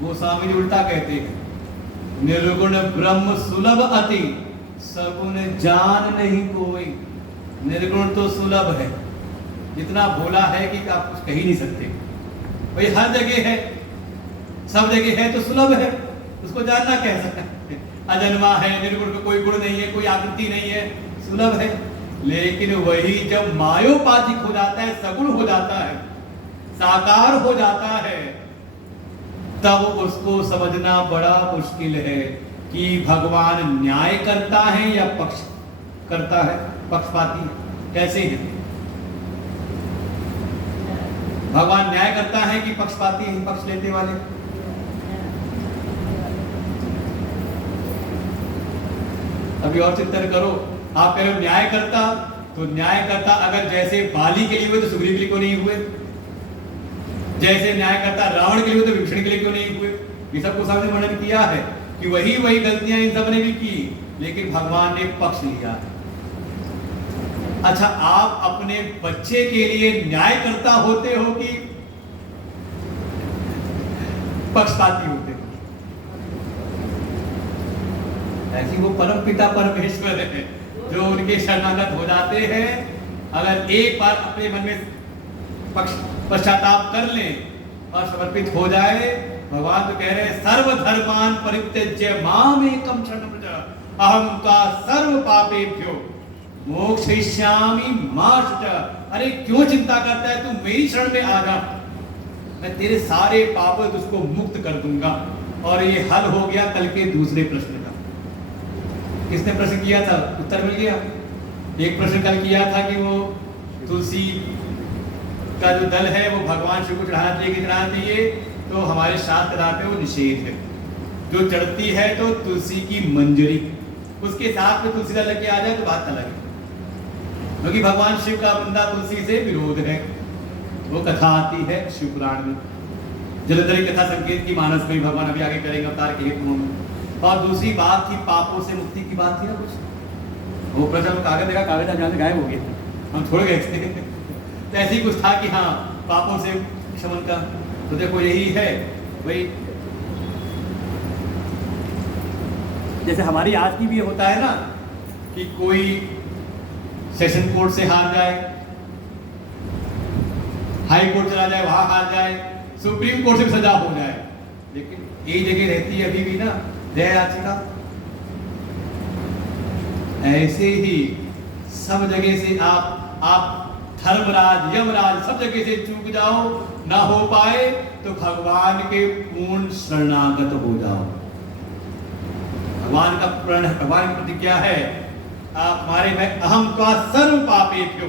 गोस्वामी जी उल्टा कहते हैं, निर्गुण ब्रह्म सुलभ अति, सगुण जान नहीं कोई। निर्गुण तो सुलभ है, इतना भोला है कि आप कुछ कह ही नहीं सकते। भाई हर जगह है, सब जगह है तो सुलभ है, उसको जानना कह सकते। अजन्मा है, निर्गुण में कोई गुण नहीं है, कोई आकृति नहीं है, सुलभ है। लेकिन वही जब मायोपाधिक हो जाता है, सगुण हो जाता है, साकार हो जाता है, तब उसको समझना बड़ा मुश्किल है कि भगवान न्याय करता है या पक्ष करता है, पक्षपाती कैसे है? भगवान न्याय करता है कि पक्षपाती है, पक्ष लेते वाले? अभी और चिंतन करो। आप कह रहे हो न्याय करता, तो न्याय करता अगर जैसे बाली के लिए हुए तो सुग्रीव के लिए क्यों नहीं हुए? जैसे न्याय करता रावण के लिए हुए तो विभीषण के लिए क्यों नहीं हुए? ये सबको सामने वर्णन किया है कि वही गलतियां इन सब ने भी की, लेकिन भगवान ने पक्ष लिया। अच्छा, आप अपने बच्चे के लिए न्यायकर्ता होते हो कि पक्षपाती होते हो? ऐसी वो परम पिता परमेश्वर है जो उनके शरणागत हो जाते हैं। अगर एक बार अपने मन में पश्चाताप कर लें और समर्पित हो जाए, भगवान तो कह रहे हैं, सर्वधर्मान परित्यज्य माम एकम शरणं व्रज, अहम का सर्व पापेभ्यो मोक्षयिष्यामि मा शुचः। अरे क्यों चिंता करता है, तू मेरी शरण में आ जा, मैं तेरे सारे पापों से उसको मुक्त कर दूंगा। और ये हल हो गया कल के दूसरे प्रश्न का। किसने प्रश्न किया था, उत्तर मिल गया। एक प्रश्न कल किया था कि वो तुलसी का जो दल है वो भगवान शिव को चढ़ाना चाहिए कि चढ़ाना चाहिए, तो हमारे शास्त्र बताते हैं वो निषेध है। जो चढ़ती है तो तुलसी की मंजरी, उसके साथ में तुलसी दल लेके आ जाए तो बात अलग है, क्योंकि भगवान शिव का बंदा तुलसी से विरोध है। वो कथा आती है शिव पुराण में। जलंधरी कथा संकेत की मानस में भगवान अभी आगे करेंगे अवतार के हेतु में। और दूसरी बात थी पापों से मुक्ति की बात थी ना कुछ, वो प्रथम कागज देखा, कागज जहाँ से गायब हो गया, हम छोड़ गए थे। तो ऐसे ही कुछ था कि हाँ पापों से क्षमन का, तो देखो यही है वही। जैसे हमारी आज की भी होता है ना कि कोई सेशन कोर्ट से हार जाए, हाई कोर्ट चला जाए वहां हार जाए, सुप्रीम कोर्ट से भी सजा हो जाए, लेकिन एक जगह रहती है अभी भी ना दया याचिका। ऐसे ही सब जगह से आप धर्मराज यमराज सब जगह से चूक जाओ, ना हो पाए तो भगवान के पूर्ण शरणागत हो जाओ। भगवान का प्रण, भगवान की प्रतिज्ञा है आप हमारे में अहम का सर्व पापेभ्यो,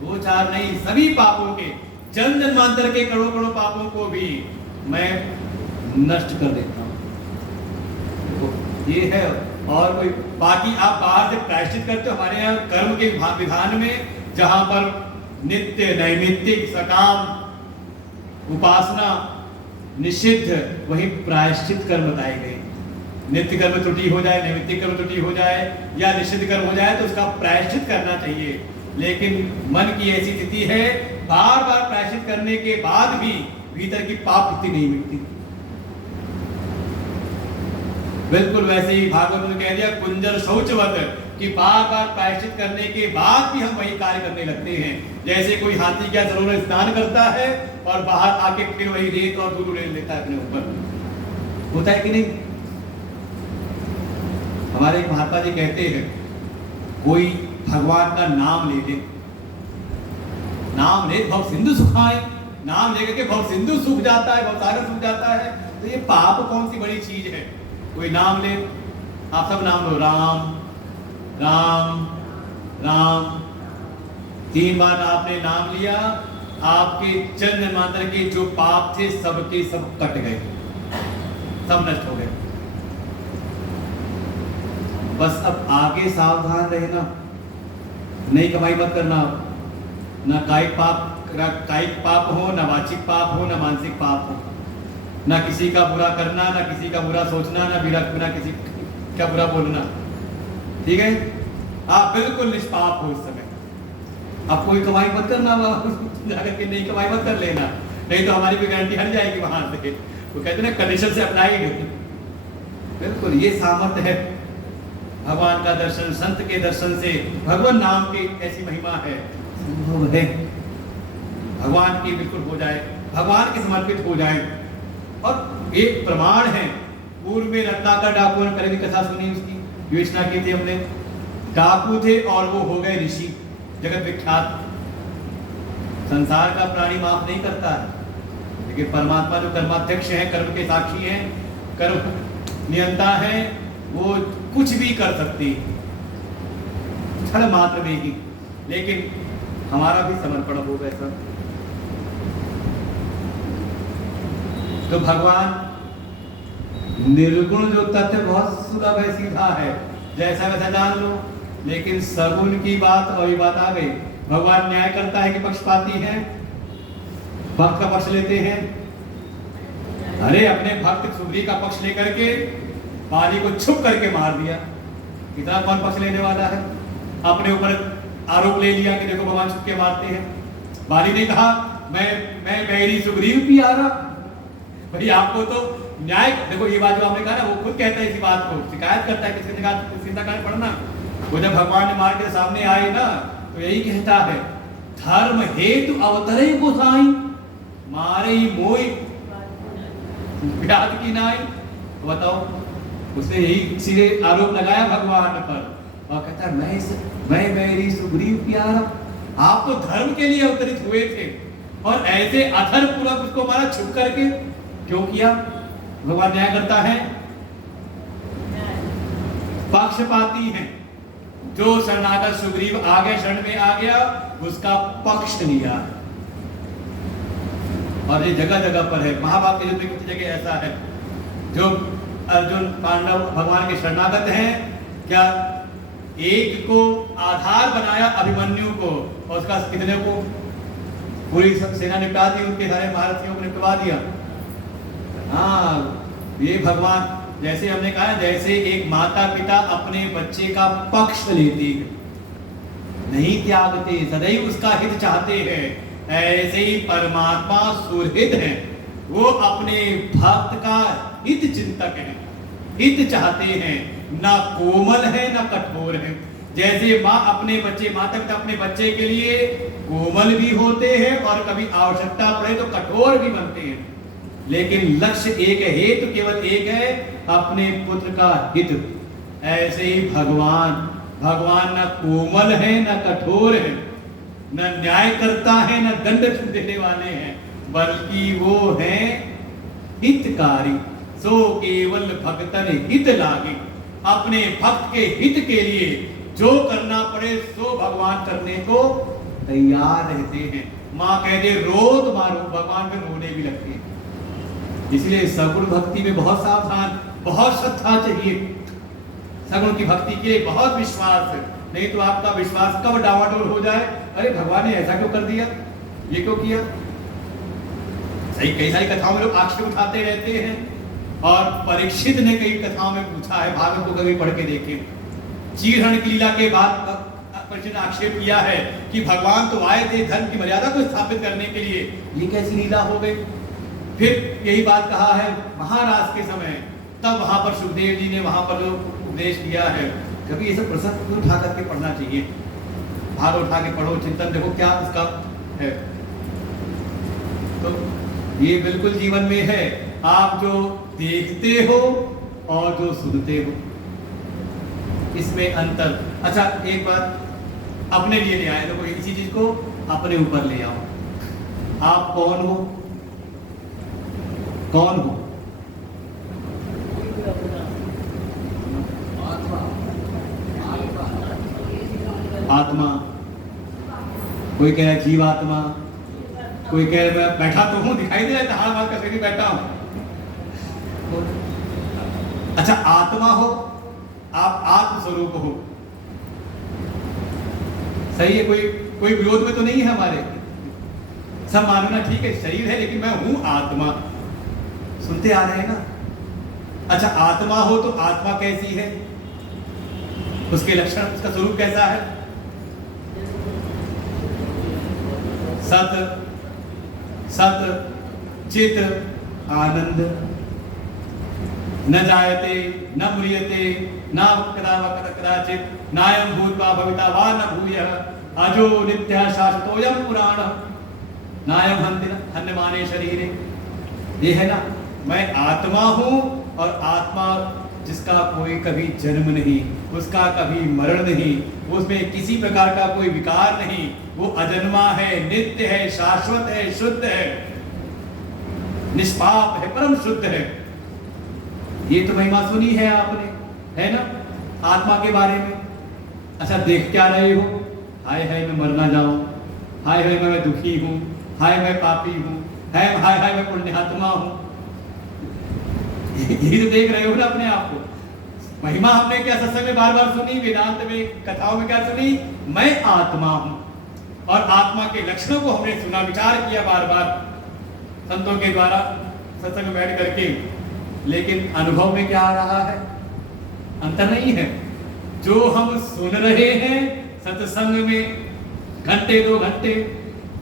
दो चार नहीं सभी पापों के, जन्म जन्मांतर के करोड़ों करोड़ों पापों को भी मैं नष्ट कर देता हूं। ये है। और कोई बाकी आप बाहर से प्रायश्चित करते हो, हमारे यहाँ कर्म के विधान में जहां पर नित्य नैमित्तिक सकाम उपासना निषिद्ध, वही प्रायश्चित कर्म बताए गए। नित्य कर्म त्रुटि हो जाए, नैमित्तिक कर्म त्रुटि हो जाए या निषिद्ध कर्म हो जाए तो उसका प्रायश्चित करना चाहिए। लेकिन मन की ऐसी स्थिति है बार बार प्रायश्चित करने के बाद भी भीतर की पाप वृत्ति नहीं मिटती। बिल्कुल वैसे ही भागवत ने कह दिया कुंजर शौचवत, कि बार बार प्रायश्चित करने के बाद भी हम वही कार्य करने लगते हैं। जैसे कोई हाथी क्या जरूर स्नान करता है और बाहर आके फिर वही रेत और धूल ले लेता है अपने ऊपर, होता है कि नहीं? हमारे महात्मा जी कहते हैं कोई भगवान का नाम ले ले, नाम ले भव सिंधु सुखाए, नाम लेकर के भव सिंधु सूख जाता है, भव सागर सूख जाता है। तो ये पाप कौन सी बड़ी चीज है? कोई नाम ले, आप सब नाम लो, राम राम राम, 3 बार आपने नाम लिया, आपके जन्म जन्मांतर के जो पाप थे सबके सब कट गए, सब नष्ट हो गए। बस अब आगे सावधान रहना, नई कमाई मत करना, ना कायिक पाप हो, ना वाचिक पाप हो, ना मानसिक पाप हो, ना किसी का बुरा करना, ना किसी का बुरा सोचना, ना किसी का बुरा बोलना। ठीक है, आप बिल्कुल निष्पाप हो इस समय। अब कोई कमाई मत करना, जाकर के नई कमाई मत कर लेना, नहीं तो हमारी भी गारंटी हट जाएगी वहां से। वो कहते हैं ना कंडीशन से अप्लाई। बिल्कुल ये सामर्थ्य है भगवान का दर्शन, संत के दर्शन से, भगवान नाम की ऐसी महिमा है, संभव है भगवान की बिल्कुल हो जाए, भगवान के समर्पित हो जाए। और एक प्रमाण है, पूर्व में रत्नाकर डाकू ने पहले भी कथा सुनी, उसकी विवेचना की थी हमने। डाकू थे और वो हो गए ऋषि, जगत विख्यात। संसार का प्राणी माफ नहीं करता है, लेकिन परमात्मा जो कर्माध्यक्ष है, कर्म के साक्षी हैं, कर्म नियंता है, वो कुछ भी कर सकती क्षण मात्र में ही। लेकिन हमारा भी समर्पण हो वैसा। तो भगवान निर्गुण जो तथ्य बहुत सुलभ है, सीधा है, जैसा वैसा जान लो। लेकिन सगुण की बात और ये बात आ गई, भगवान न्याय करता है कि पक्षपाती है, भक्त का पक्ष लेते हैं। अरे अपने भक्त सुग्रीव का पक्ष लेकर के बाली को छुप करके मार दिया, इतना कौन पक्ष लेने वाला है? अपने ऊपर आरोप ले लिया कि देखो भगवान छुप के मारते हैं। बाली ने कहा मैं मेरी सुग्रीव भी आ रहा भाई, आपको तो न्याय। देखो ये बात जो आपने कहा ना, वो खुद कहता है इसी बात को, शिकायत करता है किसकी शिकायत, सीधा कारण पढ़ना। वो जब भगवान ने मार के सामने आए ना, तो यही कहता है धर्म हेतु अवतरे गोसाई, मारे ही मोई व्याध की नाई। तो बताओ, उसने यही सीधे आरोप लगाया भगवान पर और कहता मैं मेरी सुग्रीव प्यारा, आप तो धर्म के लिए अवतरित हुए थे और ऐसे अधर्म पूर्वक उसको मारा, छुप करके क्यों किया? भगवान न्याय करता है, पक्षपाती है। जो शरणागत सुग्रीव आ गया, शरण में आ गया, उसका पक्ष लिया। और ये जगह जगह पर है, महाभारत के युद्ध में किसी जगह ऐसा है, जो अर्जुन पांडव भगवान के शरणागत हैं, क्या एक को आधार बनाया अभिमन्यु को, और उसका कितने को पूरी सेना निपटा दी, उनके सारे महारथियों को निपटवा दिया। हाँ, ये भगवान, जैसे हमने कहा, जैसे एक माता पिता अपने बच्चे का पक्ष लेती है, नहीं त्यागते, सदैव उसका हित चाहते हैं, ऐसे ही परमात्मा सुहृद है, वो अपने भक्त का हित चिंतक है, हित चाहते हैं, ना कोमल है ना कठोर है। जैसे माँ अपने बच्चे, माता पिता अपने बच्चे के लिए कोमल भी होते हैं और कभी आवश्यकता पड़े तो कठोर भी बनते हैं, लेकिन लक्ष्य एक है, हेतु केवल एक है, अपने पुत्र का हित। ऐसे ही भगवान न कोमल है न कठोर है, न न्याय करता है न दंड देने वाले हैं, बल्कि वो है हितकारी। सो केवल भक्तन हित लागे, अपने भक्त के हित के लिए जो करना पड़े सो भगवान करने को तैयार रहते हैं। माँ कहते रो तो मारो, भगवान पे रोने भी लगते हैं। इसलिए सगुण भक्ति में बहुत सावधान, बहुत श्रद्धा चाहिए। सगुण की भक्ति के लिए बहुत विश्वास है, नहीं तो आपका विश्वास कब डावाडोल हो जाए, अरे भगवान ने ऐसा क्यों कर दिया, ये क्यों किया। सही, कई सारी कथाओं में लोग आक्षेप उठाते रहते हैं, और परीक्षित ने कई कथाओं में पूछा है, भागवत को कभी पढ़ के देखे, चीरहरण की लीला के बाद परीक्षित ने आक्षेप किया है कि भगवान तो आए थे धर्म की मर्यादा को स्थापित करने के लिए, ये कैसी लीला हो गई। फिर यही बात कहा है महाराज के समय, तब वहां पर सुखदेव जी ने वहां पर जो उपदेश दिया है, कभी ये सब प्रसंग उठा करके पढ़ना चाहिए, भाग उठा के पढ़ो, चिंतन देखो क्या इसका है। तो ये बिल्कुल जीवन में है, आप जो देखते हो और जो सुनते हो, इसमें अंतर। अच्छा, एक बात अपने लिए ले आए, देखो इसी चीज को अपने ऊपर ले आओ। आप कौन हो? कौन हो? आत्मा। कोई कह रहा है जीवात्मा, कोई कह रहा है बैठा तो हूं, दिखाई दे रहा है, हाथ हाथ का शरीर बैठा हूं। अच्छा, आत्मा हो, आप आत्म स्वरूप हो, सही है, कोई विरोध में तो नहीं है हमारे, सब मानना ठीक है, शरीर है लेकिन मैं हूं आत्मा, सुनते आ रहे हैं ना। अच्छा, आत्मा हो तो आत्मा कैसी है, उसके लक्षण, उसका स्वरूप कैसा है? सत, सत चित आनंद, न जायते न म्रियते न कदाचित नायं भूत्वा भविता वा न भूयः अजो नित्यः शाश्वतोऽयं पुराणः नायं हन्यमाने शरीरे। ये है ना, मैं आत्मा हूं, और आत्मा जिसका कोई कभी जन्म नहीं, उसका कभी मरण नहीं, उसमें किसी प्रकार का कोई विकार नहीं, वो अजन्मा है, नित्य है, शाश्वत है, शुद्ध है, निष्पाप है, परम शुद्ध है। ये तो महिमा सुनी है आपने, है ना, आत्मा के बारे में। अच्छा, देख क्या रहे हो? हाय हाय मैं मरना जाऊं, हाय हाय मैं दुखी हूं, हाय मैं पापी हूं, हाय हाय मैं पुण्यात्मा हूं। यही तो देख रहे हो ना अपने आप को। महिमा हमने क्या सत्संग में बार बार सुनी, वेदांत में कथाओं में क्या सुनी, मैं आत्मा हूं, और आत्मा के लक्षणों को हमने सुना, विचार किया बार बार संतों के द्वारा सत्संग में बैठ करके, लेकिन अनुभव में क्या आ रहा है? अंतर नहीं है। जो हम सुन रहे हैं सत्संग में घंटे 2 घंटे,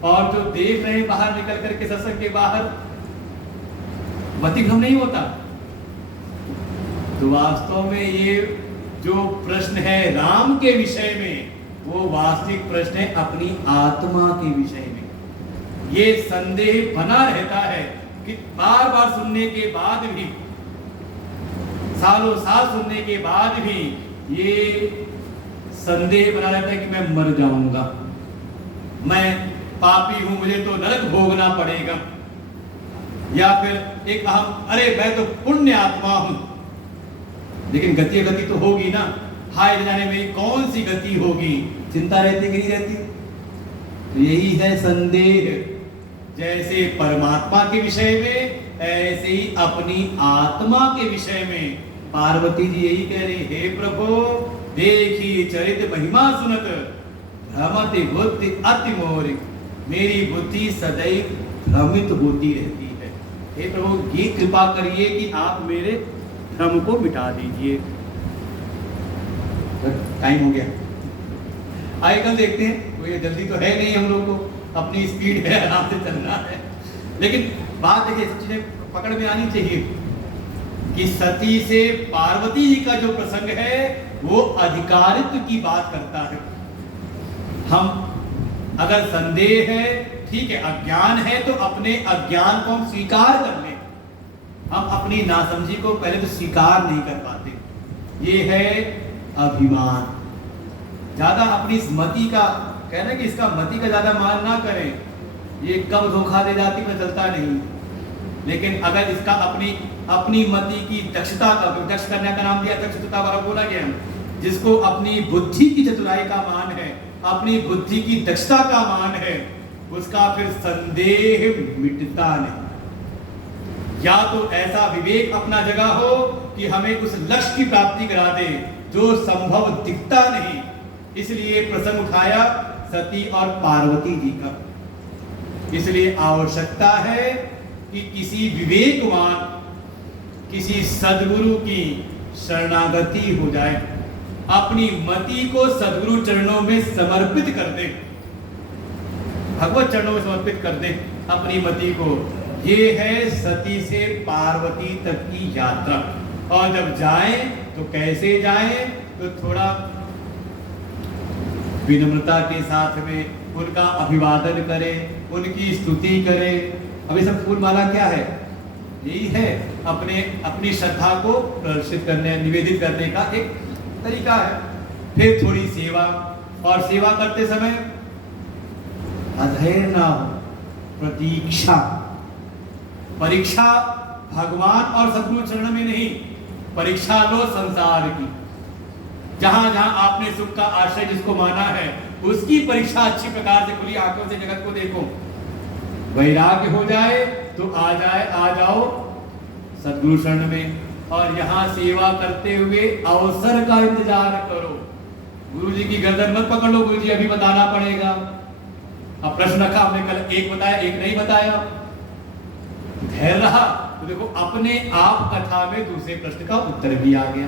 और जो देख रहे हैं बाहर निकल करके सत्संग के बाहर, मतिभ्रम नहीं होता। तो वास्तव में ये जो प्रश्न है राम के विषय में, वो वास्तविक प्रश्न है अपनी आत्मा के विषय में। ये संदेह बना रहता है कि बार बार सुनने के बाद भी, सालों साल सुनने के बाद भी ये संदेह बना रहता है कि मैं मर जाऊंगा, मैं पापी हूं, मुझे तो नरक भोगना पड़ेगा, या फिर एक अहम, अरे मैं तो पुण्य आत्मा हूं। लेकिन गति तो होगी ना, हाय जाने में कौन सी गति होगी, चिंता रहती कि नहीं रहती। तो यही है संदेह, जैसे परमात्मा के विषय में ऐसे ही अपनी आत्मा के विषय में। पार्वती जी यही कह रही, हे प्रभु देखी चरित महिमा सुनत भ्रमति बुद्धि अति मोर। मेरी बुद्धि सदैव भ्रमित होती रहती है। हे प्रभु, ये कृपा करिए कि आप मेरे भ्रम को मिटा दीजिए। टाइम हो गया, आइए कल देखते हैं। कोई जल्दी तो है नहीं हम लोग को, अपनी स्पीड है, आराम से चलना है। लेकिन बात देखिए, सब चीजें पकड़ में आनी चाहिए कि सती से पार्वती जी का जो प्रसंग है वो अधिकारित्व की बात करता है। हम अगर संदेह है, ठीक है, अज्ञान है, तो अपने अज्ञान को हम स्वीकार कर लें। हम अपनी नासमझी को पहले तो स्वीकार नहीं कर पाते, ये है अभिमान। ज्यादा अपनी इस मति का कहना कि इसका मति का ज्यादा मान ना करें, ये कब धोखा दे जाती मैं चलता नहीं। लेकिन अगर इसका अपनी मति की दक्षता का, दक्ष करने का नाम दिया, दक्षता वाला बोला गया, जिसको अपनी बुद्धि की चतुराई का मान है, अपनी बुद्धि की दक्षता का मान है, उसका फिर संदेह मिटता नहीं। या तो ऐसा विवेक अपना जगह हो कि हमें उस लक्ष्य की प्राप्ति करा दे जो संभव दिखता नहीं। इसलिए प्रसंग उठाया सती और पार्वती जी का। इसलिए आवश्यकता है कि किसी विवेकवान, किसी सद्गुरु की शरणागति हो जाए, अपनी मति को सद्गुरु चरणों में समर्पित कर दे, भगवत चरणों में समर्पित कर दे अपनी मति को। ये है सती से पार्वती तक की यात्रा। और जब जाएं तो कैसे जाएं, तो थोड़ा विनम्रता के साथ में उनका अभिवादन करें, उनकी स्तुति करें। अभी सब फूल माला क्या है, यही है अपनी श्रद्धा को प्रदर्शित करने, निवेदित करने का एक तरीका है। फिर थोड़ी सेवा, और सेवा करते समय अधैर्य ना हो, प्रतीक्षा। परीक्षा भगवान और सद्गुरु चरण में नहीं, परीक्षा लो संसार की। जहां जहां आपने सुख का आश्रय जिसको माना है, उसकी परीक्षा अच्छी प्रकार से खुली आंखों से जगत को देखो। वैराग्य हो जाए तो आ जाओ सद्गुरु शरण में, और यहाँ सेवा करते हुए अवसर का इंतजार करो। गुरु जी की गर्दन मत पकड़ लो, गुरु जी अभी बताना पड़ेगा। अब प्रश्न रखा हमने, कल एक बताया, एक नहीं बताया, धैर्य रहा तो देखो अपने आप कथा में दूसरे प्रश्न का उत्तर भी आ गया।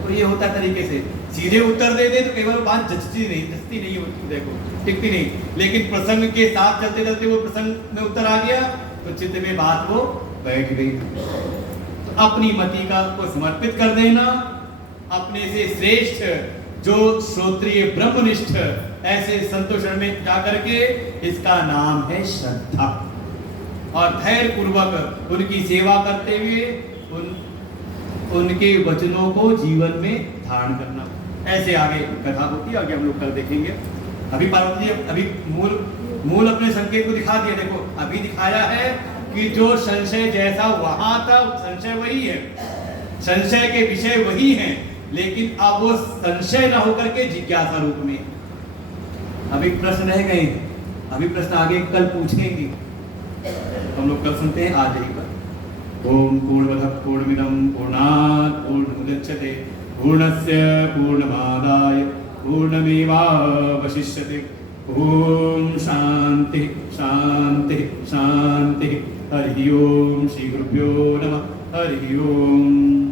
तो ये होता तरीके से, सीधे उत्तर दे दे तो कई बार बात जचती नहीं होती, देखो टिकती नहीं। लेकिन प्रसंग के साथ चलते चलते वो प्रसंग में उत्तर आ गया तो चित्त में बात वो बैठ गई। तो अपनी मति का को समर्पित कर देना, अपने से श्रेष्ठ जो श्रोत्रिय ब्रह्मनिष्ठ ऐसे संतोषण में जाकर के, इसका नाम है श्रद्धा। और धैर्य पूर्वक उनकी सेवा करते हुए उनके वचनों को जीवन में धारण करना। ऐसे आगे कथा होती है, आगे हम लोग कल देखेंगे। अभी पार्वती जी अभी मूल अपने संकेत को दिखा दिया। देखो अभी दिखाया है कि जो संशय जैसा वहां था, संशय वही है, संशय के विषय वही हैं, लेकिन अब वो संशय न होकर के जिज्ञासा रूप में। अभी प्रश्न रह गए, अभी प्रश्न आगे कल पूछेंगे, हम लोग कल सुनते हैं। आज ही ओम पूर्णमदः पूर्णमिदं पूर्णात् पूर्णमुदच्यते पूर्णस्य पूर्णमादाय पूर्णमेवावशिष्यते। ओम शांति शांति शांति। हरि ओम। श्री गुरुभ्यो नमः। हरि ओम।